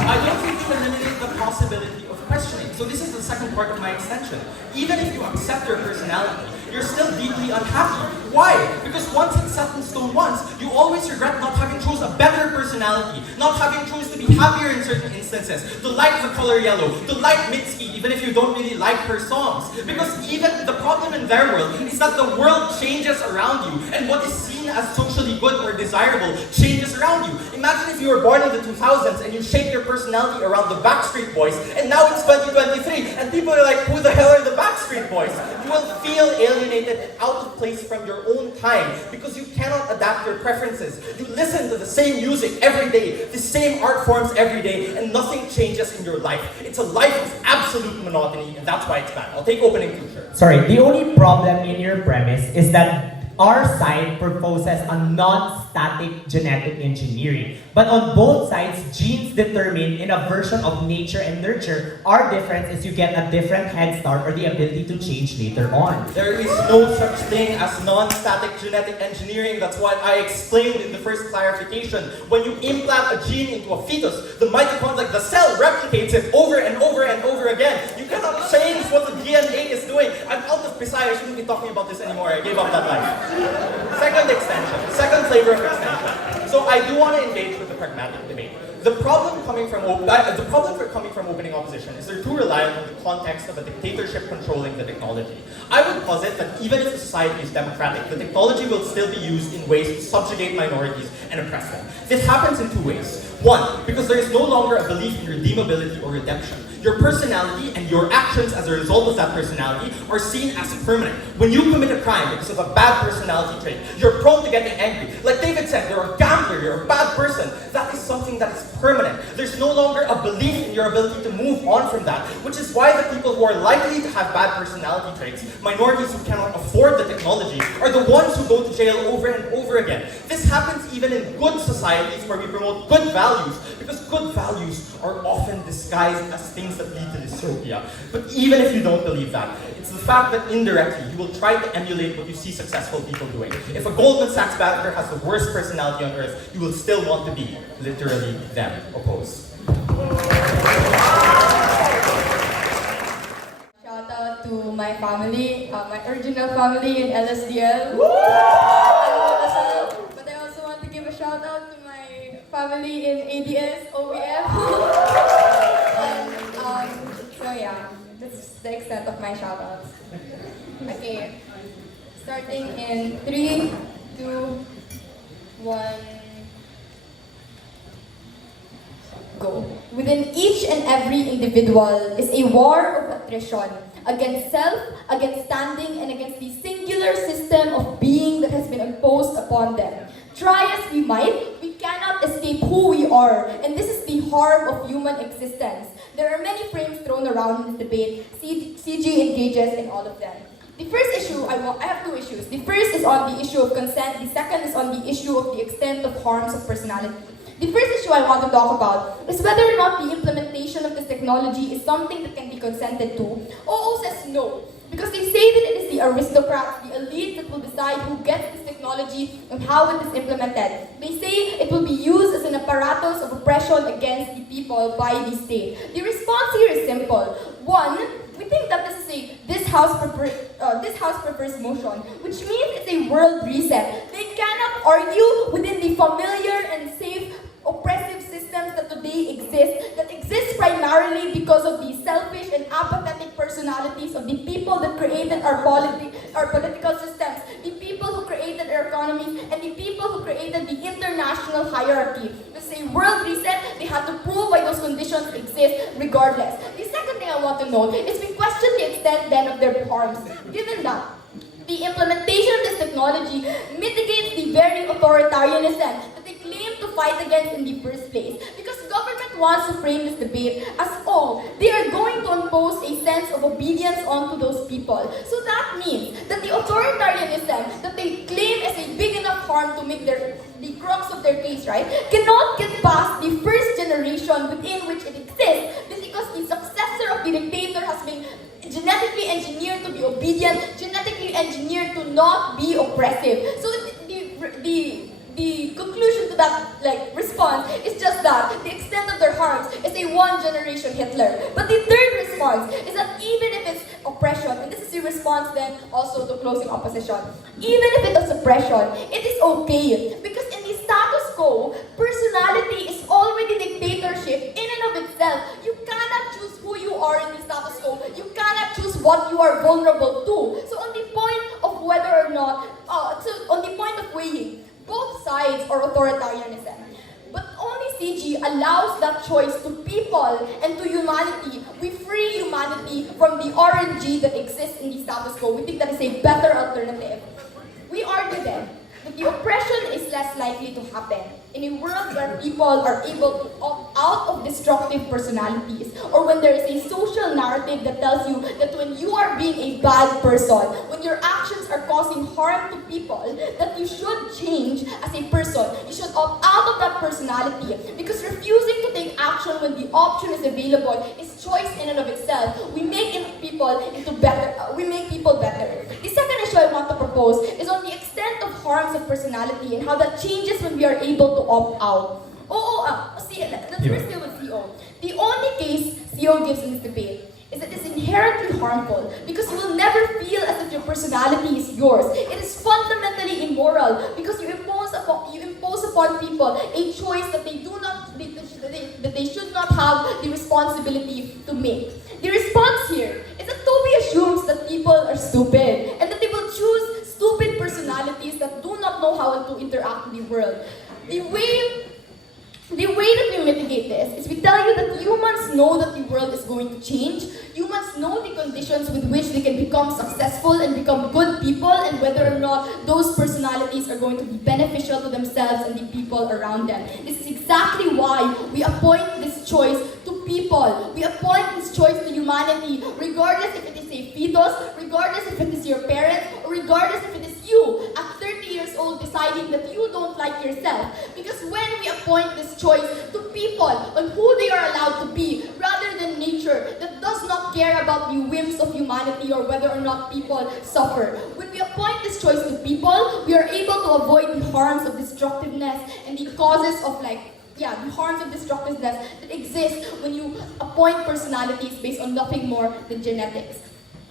I don't think you eliminate the possibility of questioning. So this is the second part of my extension. Even if you accept your personality, you're still deeply unhappy. Why? Because once it's set in stone once, you always regret not having chose a better personality, not having chose to be happier in certain instances, to like the color yellow, to like Mitski, even if you don't really like her songs. Because even the problem in their world is that the world changes around you, and what is seen as socially good or desirable changes around you. Imagine if you were born in the 2000s and you shape your personality around the Backstreet Boys, and now it's 2023, and people are like, who the hell are the Backstreet Boys? You will feel alienated and out of place from your own time because you cannot adapt your preferences. You listen to the same music every day, the same art forms every day, and nothing changes in your life. It's a life of absolute monotony, and that's why it's bad. I'll take opening feature. Sorry, the only problem in your premise is that our side proposes a non-static genetic engineering. But on both sides, genes determine in a version of nature and nurture. Our difference is you get a different head start or the ability to change later on. There is no such thing as non-static genetic engineering. That's what I explained in the first clarification. When you implant a gene into a fetus, the mitochondria, the cell replicates it over and over and over again. You cannot change what the DNA is doing. I'm out of Pisay. I shouldn't be talking about this anymore. I gave up that life. Second extension, second flavor of extension. So I do want to engage with the pragmatic debate. The problem coming from opening opposition is they're too reliant on the context of a dictatorship controlling the technology. I would posit that even if the society is democratic, the technology will still be used in ways to subjugate minorities and oppress them. This happens in two ways. One, because there is no longer a belief in redeemability or redemption. Your personality and your actions as a result of that personality are seen as permanent. When you commit a crime because of a bad personality trait, you're prone to getting angry. Like David said, you're a gambler, you're a bad person. That is something that is permanent. There's no longer a belief in your ability to move on from that, which is why the people who are likely to have bad personality traits, minorities who cannot afford the technology, are the ones who go to jail over and over again. This happens even in good societies where we promote good values, because good values are often disguised as things that lead to dystopia. But even if you don't believe that, it's the fact that indirectly you will try to emulate what you see successful people doing. If a Goldman Sachs banker has the worst personality on earth, you will still want to be literally them. Oppose. Shout out to my family, my original family in LSDL. But I also want to give a shout out to my family in ADS, OVF. So yeah, that's the extent of my shout outs. Okay, starting in 3, 2, 1. Go. Within each and every individual is a war of attrition against self, against standing, and against the singular system of being that has been imposed upon them. Try as we might, we cannot escape who we are, and this is the harm of human existence. There are many frames thrown around in this debate. CG engages in all of them. The first issue, I have two issues. The first is on the issue of consent. The second is on the issue of the extent of harms of personality. The first issue I want to talk about is whether or not the implementation implementation of this technology is something that can be consented to, OO says no. Because they say that it is the aristocrats, the elite that will decide who gets this technology and how it is implemented. They say it will be used as an apparatus of oppression against the people by the state. The response here is simple. One, we think that this house prefers motion, which means it's a world reset. They cannot argue within the familiar and safe oppressive systems that today exist primarily because of the selfish and apathetic personalities of the people that created our political systems, the people who created our economies, and the people who created the international hierarchy. This is a world reset. They have to prove why those conditions exist regardless. The second thing I want to note is we question the extent then of their harms, given that the implementation of this technology mitigates the very authoritarianism that they claim to fight against in the first place. Because government wants to frame this debate as, oh, they are going to impose a sense of obedience onto those people. So that means that the authoritarianism that they claim as a big enough harm to make the crux of their case, right, cannot get past the first generation within which it exists. This is because the successor of the dictator has been genetically engineered to be obedient, genetically engineered to not be oppressive. So the conclusion to that response is just that the extent of their harms is a one-generation Hitler. But the third response is that even if it's oppression, and this is the response then also to closing opposition, even if it is oppression, it is okay because in the status quo, personality is already dictatorship in and of itself. You cannot choose who you are in the status quo. You cannot choose what you are vulnerable to. So on the point of whether or not, on the point of weighing, both sides are authoritarianism. But only CG allows that choice to people and to humanity. We free humanity from the RNG that exists in the status quo. We think that is a better alternative. We argue then that the oppression is less likely to happen in a world where people are able to opt out of destructive personalities, or when there is a social narrative that tells you that when you are being a bad person, when your actions are causing harm to people, that you should change as a person. You should opt out of that personality, because refusing to take action when the option is available is choice in and of itself. We make people better. The second issue I want to propose is on the extent of harms of personality and how that changes when we are able to opt out. Let's first deal with CO. The only case CO gives in this debate is that it's inherently harmful because you will never feel as if your personality is yours. It is fundamentally immoral because you impose upon people a choice that they should not have the responsibility to make. The response here is that Tobi assumes that people are stupid and that they will choose stupid personalities that do not know how to interact with the world. The way that we mitigate this is we tell you that humans know that the world is going to change. Humans know the conditions with which they can become successful and become good people, and whether or not those personalities are going to be beneficial to themselves and the people around them. This is exactly why we appoint this choice to people. We appoint this choice to humanity, regardless if it is a fetus, regardless if it is your parents, or regardless if it is you at 30 years old deciding that you don't like yourself. Because when we appoint this choice to people on who they are allowed to be, rather than nature that does not care about the whims of humanity or whether or not people suffer. When we appoint this choice to people, we are able to avoid the harms of destructiveness and the causes of the harms of destructiveness that exist when you appoint personalities based on nothing more than genetics.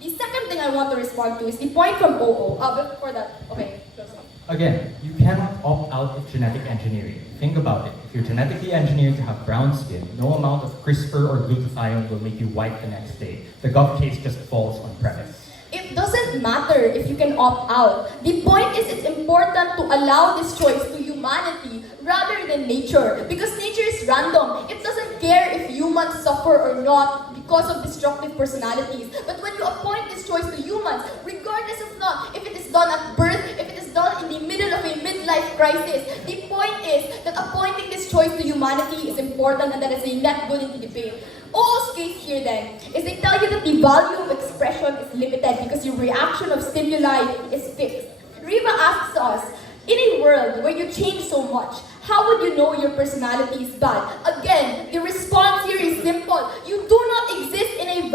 The second thing I want to respond to is the point from OO. But before that, okay, close on. Again, you cannot opt out of genetic engineering. Think about it. If you're genetically engineered to have brown skin, no amount of CRISPR or glutathione will make you white the next day. The Gov case just falls on premise. It doesn't matter if you can opt out. The point is it's important to allow this choice to humanity rather than nature. Because nature is random. It doesn't care if humans suffer or not because of destructive personalities. But when you appoint this choice to humans, regardless of not if it is done at birth, if it is done in the middle of a midlife crisis, the point is that appointing this choice to humanity is important, and that is a net good in the debate. OO's case here then is they tell you that the value of expression is limited because your reaction of stimuli is fixed. Riva asks us, in a world where you change so much, how would you know your personality is bad? Again, the response here is simple.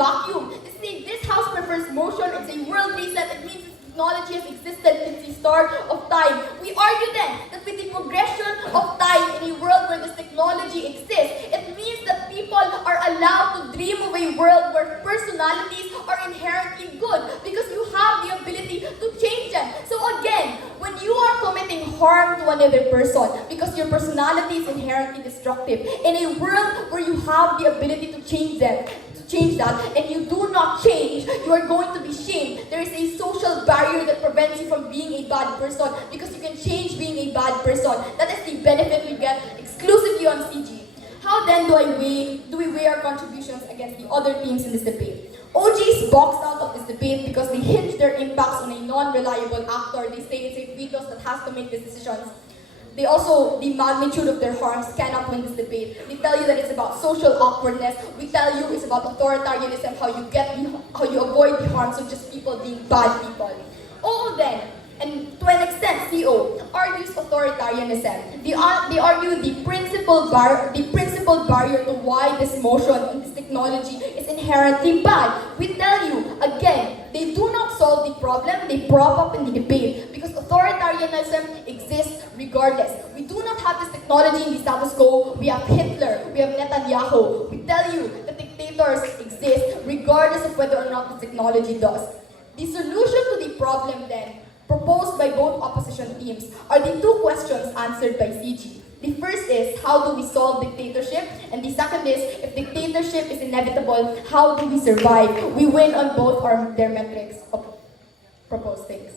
vacuum. They say this house prefers motion. It's a world reset. It means technology has existed since the start of time. We argue then that with the progression of time in a world where this technology exists, it means that people are allowed to dream of a world where personalities are inherently good because you have the ability to change them. So again, when you are committing harm to another person because your personality is inherently destructive, in a world where you have the ability to change them, and you do not change, you are going to be shamed. There is a social barrier that prevents you from being a bad person because you can change being a bad person. That is the benefit we get exclusively on CG. How then do we weigh our contributions against the other teams in this debate? OGs boxed out of this debate because they hinge their impacts on a non-reliable actor. They say it's a fetus that has to make these decisions. They also, the magnitude of their harms cannot win this debate. They tell you that it's about social awkwardness. We tell you it's about authoritarianism, how you avoid the harms of just people being bad people. Oh, then, and to an extent, CO argues authoritarianism. They argue the principal barrier to why this motion and this technology is inherently bad. We tell you, again, they do not solve the problem, they prop up in the debate because authoritarianism exists regardless. We do not have this technology in the status quo. We have Hitler, we have Netanyahu. We tell you that dictators exist regardless of whether or not the technology does. The solution to the problem then, proposed by both opposition teams, are the two questions answered by CG. The first is, how do we solve dictatorship? And the second is, if dictatorship is inevitable, how do we survive? We win on both their metrics of proposed things.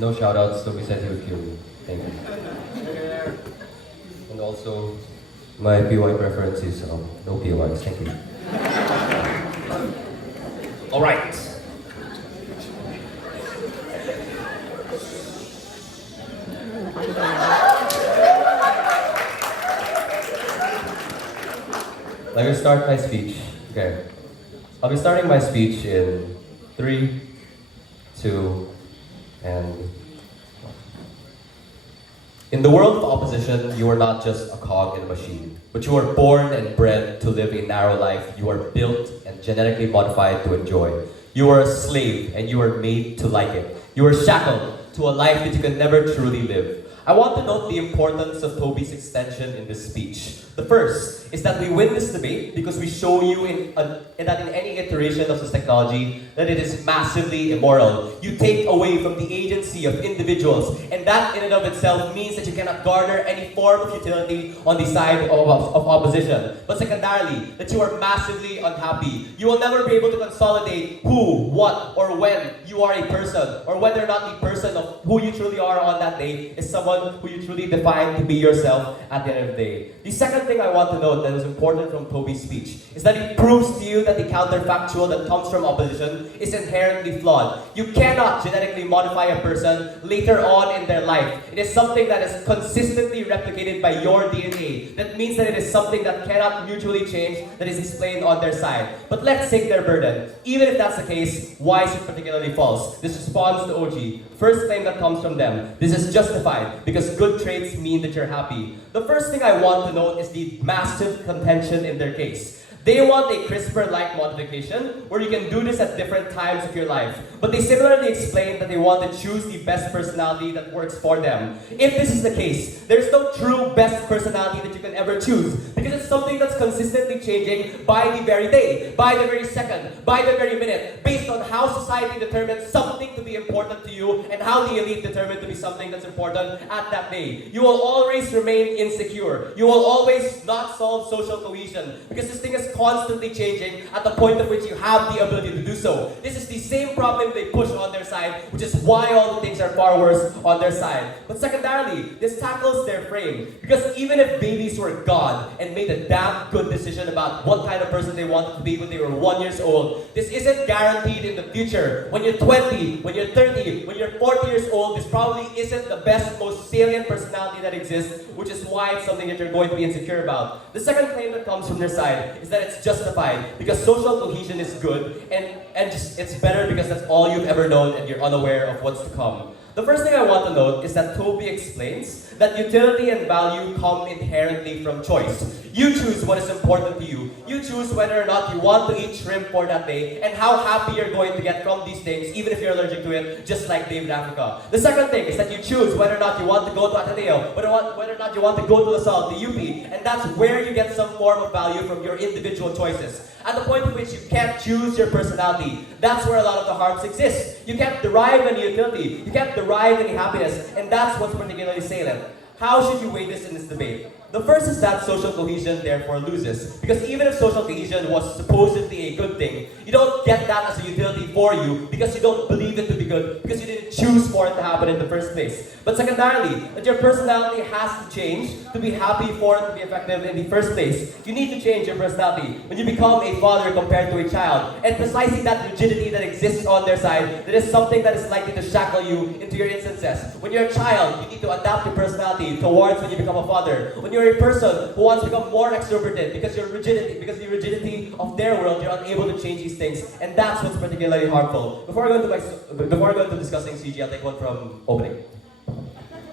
No shoutouts, so we said he would kill me. Thank you. And also, my PY preference is no PYs. Thank you. All right. Let me start my speech. Okay. I'll be starting my speech in 3, 2, and... In the world of opposition, you are not just a cog in a machine, but you are born and bred to live a narrow life. You are built and genetically modified to enjoy. You are a slave and you are made to like it. You are shackled to a life that you can never truly live. I want to note the importance of Tobi's extension in this speech. The first is that we win this debate because we show you that in any iteration of this technology that it is massively immoral. You take away from the agency of individuals, and that in and of itself means that you cannot garner any form of utility on the side of opposition. But secondarily, that you are massively unhappy. You will never be able to consolidate who, what, or when you are a person, or whether or not the person of who you truly are on that day is someone who you truly define to be yourself at the end of the day. The second thing I want to note that is important from Tobi's speech is that it proves to you that the counterfactual that comes from opposition is inherently flawed. You cannot genetically modify a person later on in their life. It is something that is consistently replicated by your DNA. That means that it is something that cannot mutually change, that is explained on their side. But let's take their burden. Even if that's the case, why is it particularly false? This responds to OG. First claim that comes from them. This is justified because good traits mean that you're happy. The first thing I want to note is the massive contention in their case. They want a CRISPR-like modification where you can do this at different times of your life. But they similarly explain that they want to choose the best personality that works for them. If this is the case, there's no true best personality that you can ever choose because it's something that's consistently changing by the very day, by the very second, by the very minute, based on how society determines something to be important to you and how the elite determine to be something that's important at that day. You will always remain insecure. You will always not solve social cohesion because this thing is constantly changing at the point at which you have the ability to do so. This is the same problem they push on their side, which is why all the things are far worse on their side. But secondarily, this tackles their frame. Because even if babies were God and made a damn good decision about what kind of person they wanted to be when they were 1 year old, this isn't guaranteed in the future. When you're 20, when you're 30, when you're 40 years old, this probably isn't the best, most salient personality that exists, which is why it's something that you're going to be insecure about. The second claim that comes from their side is that it's justified because social cohesion is good, and and just it's better because that's all you've ever known and you're unaware of what's to come. The first thing I want to note is that Tobi explains that utility and value come inherently from choice. You choose what is important to you. You choose whether or not you want to eat shrimp for that day and how happy you're going to get from these things, even if you're allergic to it, just like David Africa. The second thing is that you choose whether or not you want to go to Ateneo, whether or not you want to go to Lasal, to UP, and that's where you get some form of value from your individual choices. At the point at which you can't choose your personality, that's where a lot of the harms exist. You can't derive any utility, you can't derive any happiness, and that's what's particularly salient. How should you weigh this in this debate? The first is that social cohesion therefore loses. Because even if social cohesion was supposedly a good thing, you don't get that as a utility for you because you don't believe it to be good, because you didn't choose for it to happen in the first place. But secondarily, that your personality has to change to be happy for it to be effective in the first place. You need to change your personality when you become a father compared to a child. And precisely that rigidity that exists on their side, that is something that is likely to shackle you into your instances. When you're a child, you need to adapt your personality towards when you become a father. When you're a person who wants to become more extroverted because the rigidity of their world, you're unable to change these things, and that's what's particularly harmful. Before I go into discussing CG, I'll take one from opening.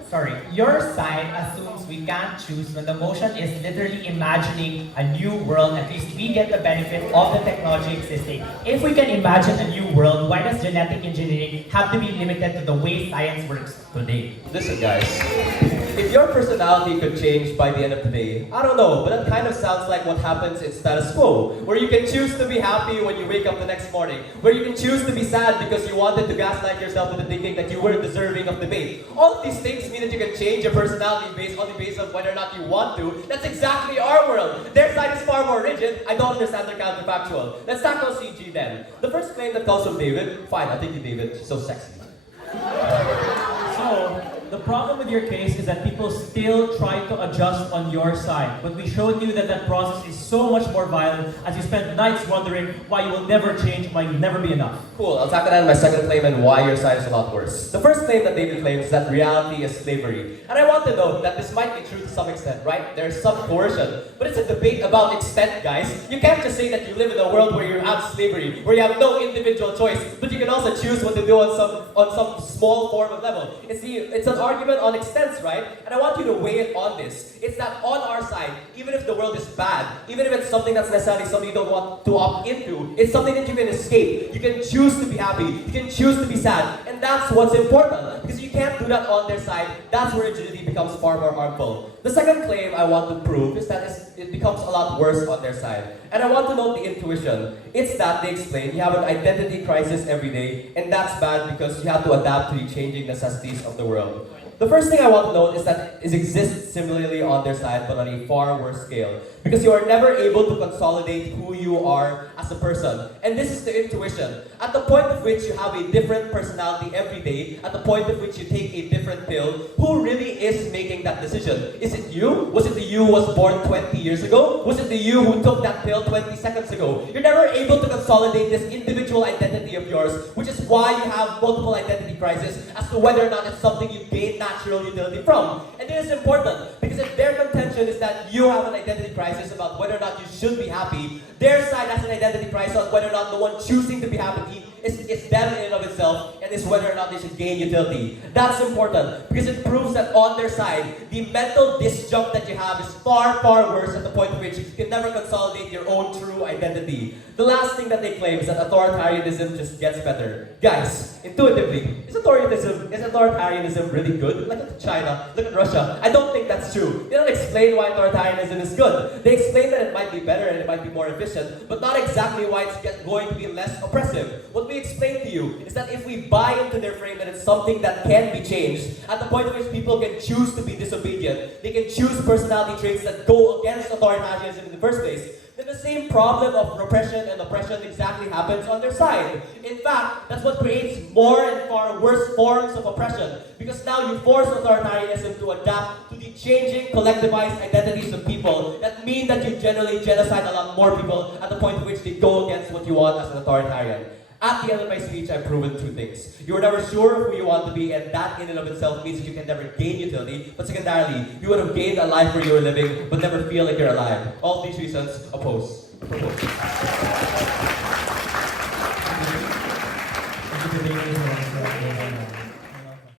Sorry, your side assumes we can't choose when the motion is literally imagining a new world. At least we get the benefit of the technology existing. If we can imagine a new world, why does genetic engineering have to be limited to the way science works today? Listen guys, if your personality could change by the end of the day, I don't know, but that kind of sounds like what happens in status quo, where you can choose to be happy when you wake up the next morning, where you can choose to be sad because you wanted to gaslight yourself into thinking that you were deserving of debate. All of these things mean that you can change your personality based on the basis of whether or not you want to. That's exactly our world. Their side is far more rigid. I don't understand their counterfactual. Let's tackle CG then. The first claim that comes from David, fine, I'll take you David, she's so sexy. So, the problem with your case is that people still try to adjust on your side. But we showed you that that process is so much more violent as you spend nights wondering why you will never change, why you'll never be enough. Cool, I'll tackle that in my second claim and why your side is a lot worse. The first claim that David claims is that reality is slavery. And I want to note that this might be true to some extent, right? There's some coercion. But it's a debate about extent, guys. You can't just say that you live in a world where you have slavery, where you have no individual choice, but you can also choose what to do on some small form of level. It's an argument on extents, right? And I want you to weigh it on this. It's that on our side, even if the world is bad, even if it's something that's necessarily something you don't want to opt into, it's something that you can escape. You can choose to be happy. You can choose to be sad. And that's what's important. Because you can't do that on their side. That's where rigidity becomes far more harmful. The second claim I want to prove is that it becomes a lot worse on their side. And I want to note the intuition. It's that they explain you have an identity crisis every day, and that's bad because you have to adapt to the changing necessities of the world. The first thing I want to note is that it exists similarly on their side, but on a far worse scale. Because you are never able to consolidate who you are as a person. And this is the intuition. At the point of which you have a different personality every day, at the point of which you take a different pill, who really is making that decision? Is it you? Was it the you who was born 20 years ago? Was it the you who took that pill 20 seconds ago? You're never able to consolidate this individual identity of yours, which is why you have multiple identity crises as to whether or not it's something you gain natural utility from. And this is important, because if their contention is that you have an identity crisis about whether or not you should be happy, their side has an identity crisis on whether or not the one choosing to be happy is them in and of itself, and is whether or not they should gain utility. That's important, because it proves that on their side, the mental disjunct that you have is far, far worse at the point at which you can never consolidate your own true identity. The last thing that they claim is that authoritarianism just gets better. Guys, intuitively, is authoritarianism really good? Look at China, look at Russia. I don't think that's true. They don't explain why authoritarianism is good. They explain that it might be better and it might be more efficient, but not exactly why it's going to be less oppressive. What we explain to you is that if we buy into their frame that it's something that can be changed, at the point at which people can choose to be disobedient, they can choose personality traits that go against authoritarianism in the first place, then the same problem of repression and oppression exactly happens on their side. In fact, that's what creates more and far worse forms of oppression, because now you force authoritarianism to adapt to the changing collectivized identities of people that mean that you generally genocide a lot more people at the point at which they go against what you want as an authoritarian. At the end of my speech, I've proven two things. You are never sure of who you want to be, and that in and of itself means that you can never gain utility. But secondarily, you would have gained a life where you were living, but never feel like you're alive. All these reasons, oppose.